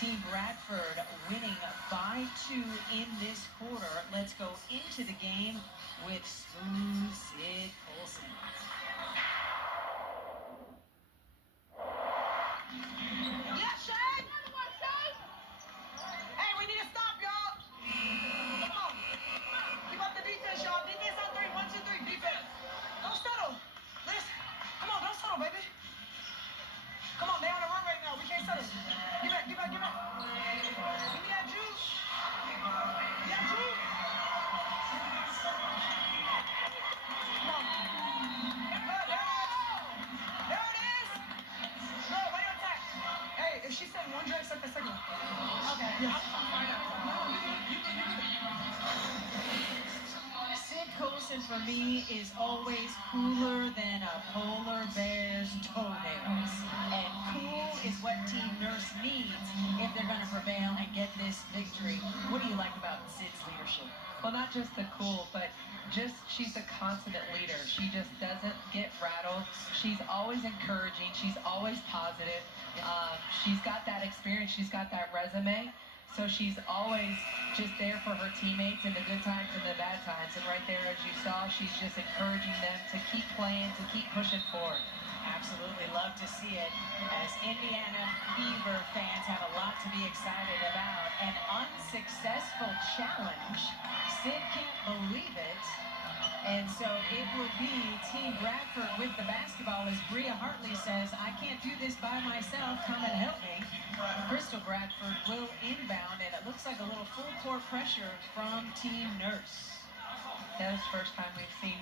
Team Bradford winning by 2 in this quarter. Let's go into the game with Smooth Sid Colson. Yeah, Shay! Hey, we need to stop, y'all! Come on! Keep up the defense, y'all. Defense on 3. 1, 2, 3. Defense. Don't settle. Listen. Come on, don't settle, baby. Come on, they on the run right now. We can't settle. Give back, give back, give back. Give me that juice. Yeah, juice. Come on. There it is. No, right on attack. Hey, if she said one drag, set the second one. Okay. Yeah. No, you good. Sid Colson for me is always cooler than a polar bear's toenails. And cool is what Team Nurse needs if they're going to prevail and get this victory. What do you like about Sid's leadership? well, not just the cool, but just she's a consummate leader. She just doesn't get rattled. She's always encouraging. She's always positive. She's got that experience. She's got that resume. So she's always just there for her teammates in the good times and the bad times. And right there, as you saw, she's just encouraging them to keep playing, to keep pushing forward. Absolutely love to see it, as Indiana Fever fans have a lot to be excited about. An unsuccessful challenge. Sid can't believe it. And so it will be Team Bradford with the basketball, as Bria Hartley says, I can't do this by myself, come and help me. Crystal Bradford will inbound, and it looks like a little full court pressure from Team Nurse. That is the first time we've seen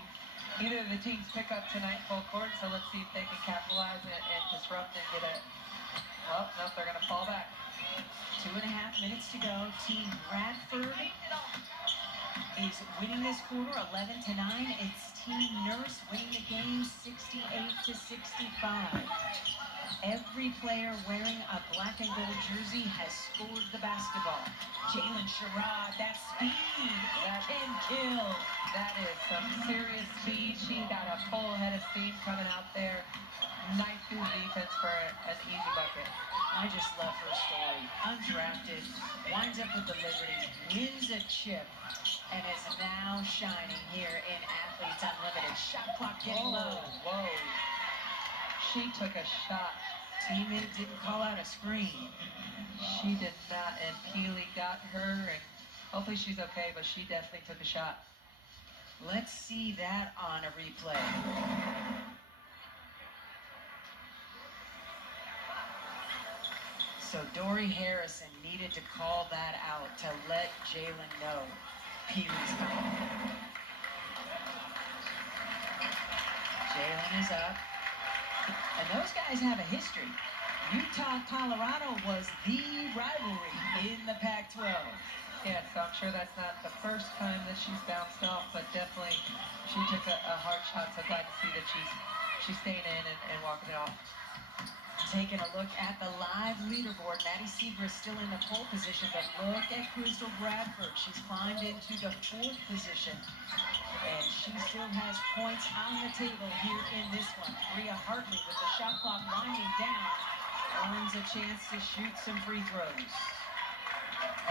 either of the teams pick up tonight full court, so let's see if they can capitalize and disrupt and get it. Well, nope, they're going to fall back. 2.5 minutes to go. Team Bradford is winning this quarter 11-9. It's Team Nurse winning the game 68-65. Every player wearing a black and gold jersey has scored the basketball. Jalen Sherrod, that speed, it can kill. That is some serious speed. She got a full head of steam coming out there. Knife through the defense for an easy bucket. I just love her story. Undrafted, winds up with the Liberty, wins a chip, and is now shining here in Athletes Unlimited. Shot clock getting low. Whoa. She took a shot. Teammate didn't call out a screen. She did not, and Keeley got her, and hopefully she's okay, but she definitely took a shot. Let's see that on a replay. So Dory Harrison needed to call that out to let Jalen know Peely's coming. Jalen is up. And those guys have a history. Utah-Colorado was the rivalry in the Pac-12. Yeah, so I'm sure that's not the first time that she's bounced off, but definitely she took a hard shot, so glad to see that she's staying in and walking it off. Taking a look at the live leaderboard, Maddie Seaver is still in the pole position, but look at Crystal Bradford. She's climbed into the 4th position, and she still has points on the table here in this one. Bria Hartley, with the shot clock winding down, earns a chance to shoot some free throws.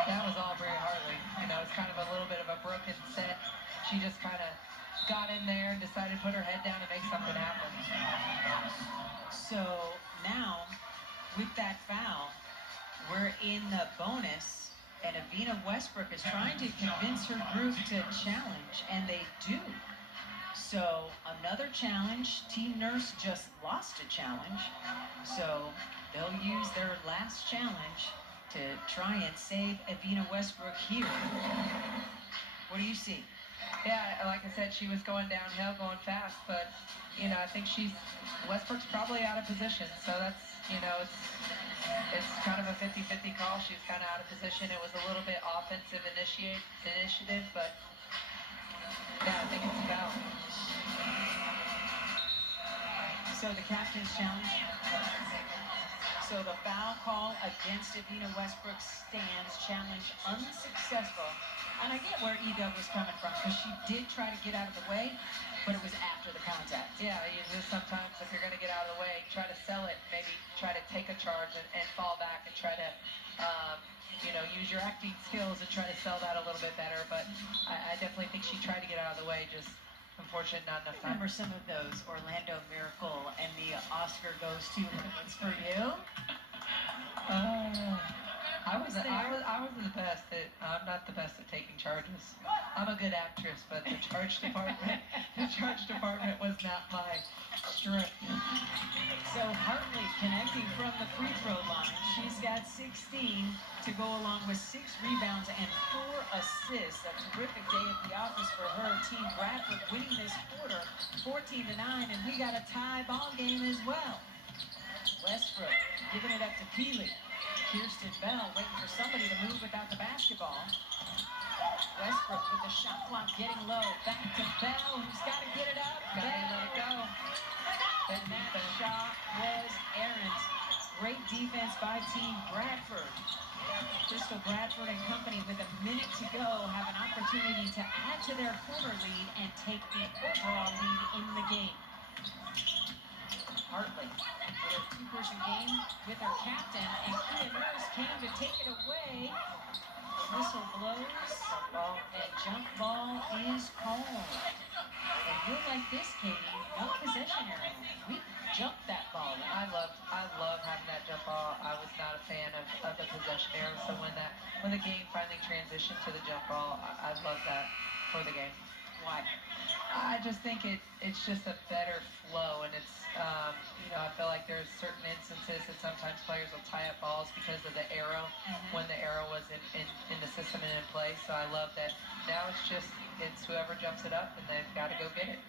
That was all Bria Hartley. You know, it's kind of a little bit of a broken set. She just kind of got in there and decided to put her head down and make something happen. So now, with that foul, we're in the bonus, and Avina Westbrook is trying to convince her group to challenge, and they do. So another challenge. Team Nurse just lost a challenge, so they'll use their last challenge to try and save Avina Westbrook here. What do you see? Yeah, like I said, she was going downhill, going fast, but, you know, I think Westbrook's probably out of position, so that's, you know, it's kind of a 50-50 call. She was kind of out of position. It was a little bit offensive initiative, but Yeah, I think it's a foul. So the captain's challenge. So the foul call against Evina Westbrook stands. Challenge unsuccessful. And I get where E-Dub was coming from, because she did try to get out of the way, but it was after the contact. Yeah, you just sometimes if you're going to get out of the way, try to sell it, maybe try to take a charge and fall back and try to, use your acting skills and try to sell that a little bit better. But I definitely think she tried to get out of the way, just unfortunate not enough I time. remember some of those Orlando Miracle and the Oscar goes to moments for you. I was the best at, I'm not the best at taking charges. I'm a good actress, but the charge department was not my strength. So Hartley connecting from the free throw line. She's got 16 to go along with 6 rebounds and 4 assists. A terrific day at the office for her. Team Bradford winning this quarter 14-9, and we got a tie ball game as well. Westbrook giving it up to Peely. Kirsten Bell waiting for somebody to move without the basketball. Westbrook with the shot clock getting low. Back to Bell, who's got to get it up. Gotta let it go. And that shot was errant. Great defense by Team Bradford. Crystal Bradford and company with a minute to go have an opportunity to add to their quarter lead and take the overall lead in the game. Hartley with a 2-person game with her captain, and Kia Nurse came to take it away. The whistle blows, and jump ball is called. And you'll like this, Katie, no possession arrow. We jumped that ball. I love having that jump ball. I was not a fan of the possession arrow, so when the game finally transitioned to the jump ball, I love that for the game. Why? I just think it's just a better flow, and it's I feel like there's certain instances that sometimes players will tie up balls because of the arrow when the arrow was in the system and in play. So I love that now it's whoever jumps it up and they've got to go get it.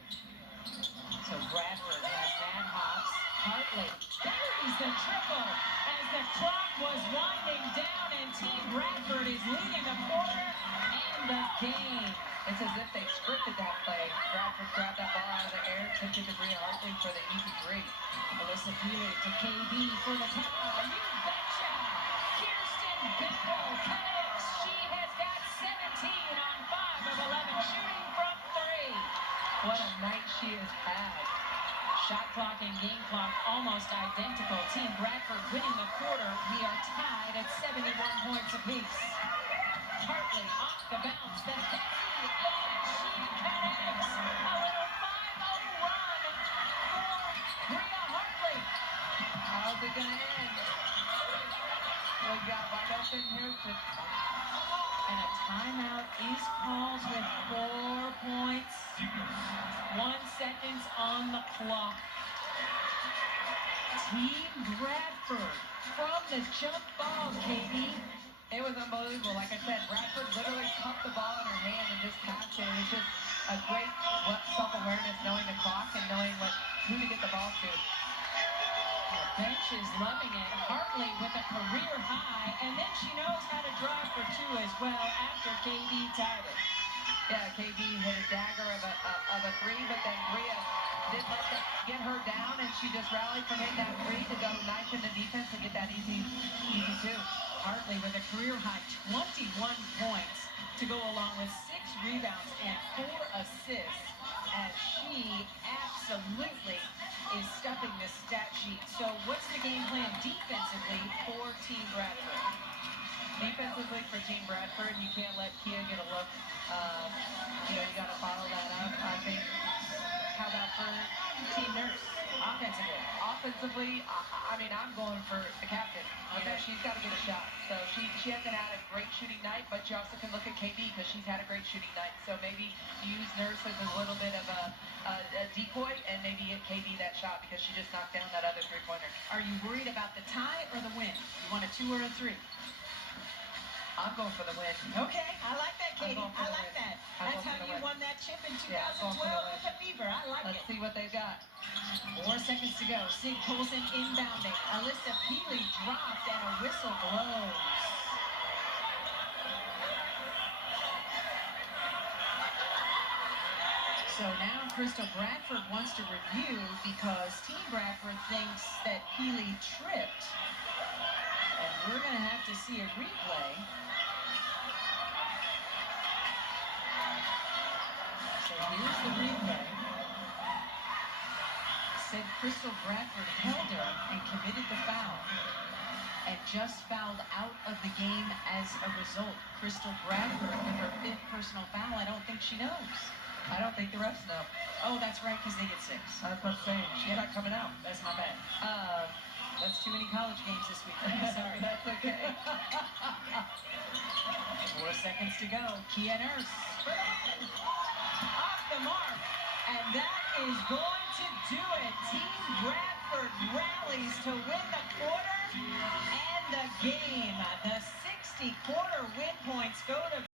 So Bradford has mad hops. Hartley buries the triple as the clock was winding down, and Team Bradford is leading the quarter and the game. It's as if they scripted that play. Bradford grabbed that ball out of the air, took it to Bria Hartley for the easy 3. Melissa Peely to KB for the tie. You betcha! Kirsten Bell connects. She has got 17 on 5 of 11 shooting from 3. What a night she has had. Shot clock and game clock almost identical. Team Bradford winning the quarter. We are tied at 71 points apiece. Hartley off the bounce. The heavy, and she connects. A little 5-0 run for Bria Hartley. How's it going to end? We got wide open here. And a timeout is called with 4 points. 1 second on the clock. Team Bradford from the jump ball, Katie. It was unbelievable. Like I said, Bradford literally pumped the ball in her hand and just passed it. It was just a great self-awareness, knowing the clock and knowing who to get the ball to. The bench is loving it. Hartley with a career high, and then she knows how to drive for 2 as well after KB tied it. Yeah, KB hit a dagger of a 3, but then Bria didn't let that get her down, and she just rallied from hitting that 3 to go nice in the defense and get that easy 2. Hartley with a career high 21 points to go along with 6 rebounds and 4 assists, as she absolutely is stuffing the stat sheet. So what's the game plan defensively for Team Bradford? Defensively for Team Bradford, you can't let Kia get a look. You got to follow that up. I think, how about for Team Nurse? Offensively, I'm going for the captain. She's got to get a shot. So she hasn't had a great shooting night, but you also can look at KB because she's had a great shooting night. So maybe use Nurse as a little bit of a decoy and maybe get KB that shot because she just knocked down that other 3-pointer. Are you worried about the tie or the win? You want a 2 or a 3? I'm going for the win. Okay, I like that, Katie. I like that. That's how you won that chip in 2012 with the Fever. I like it. Let's see what they've got. 4 seconds to go. Sig Colson inbounding. Alyssa Peely dropped and a whistle blows. So now Crystal Bradford wants to review because Team Bradford thinks that Healy tripped. And we're going to have to see a replay. So here's the replay. Said Crystal Bradford held her and committed the foul. And just fouled out of the game as a result. Crystal Bradford with her 5th personal foul. I don't think she knows. I don't think the refs know. Oh, that's right, because they get 6. That's what I'm saying. She's not coming out. That's my bad. That's too many college games this week. Sorry. That's okay. 4 seconds to go. Kia Nurse for the win. Off the mark. And that is going to do it. Team Bradford rallies to win the quarter and the game. The 60 quarter win points go to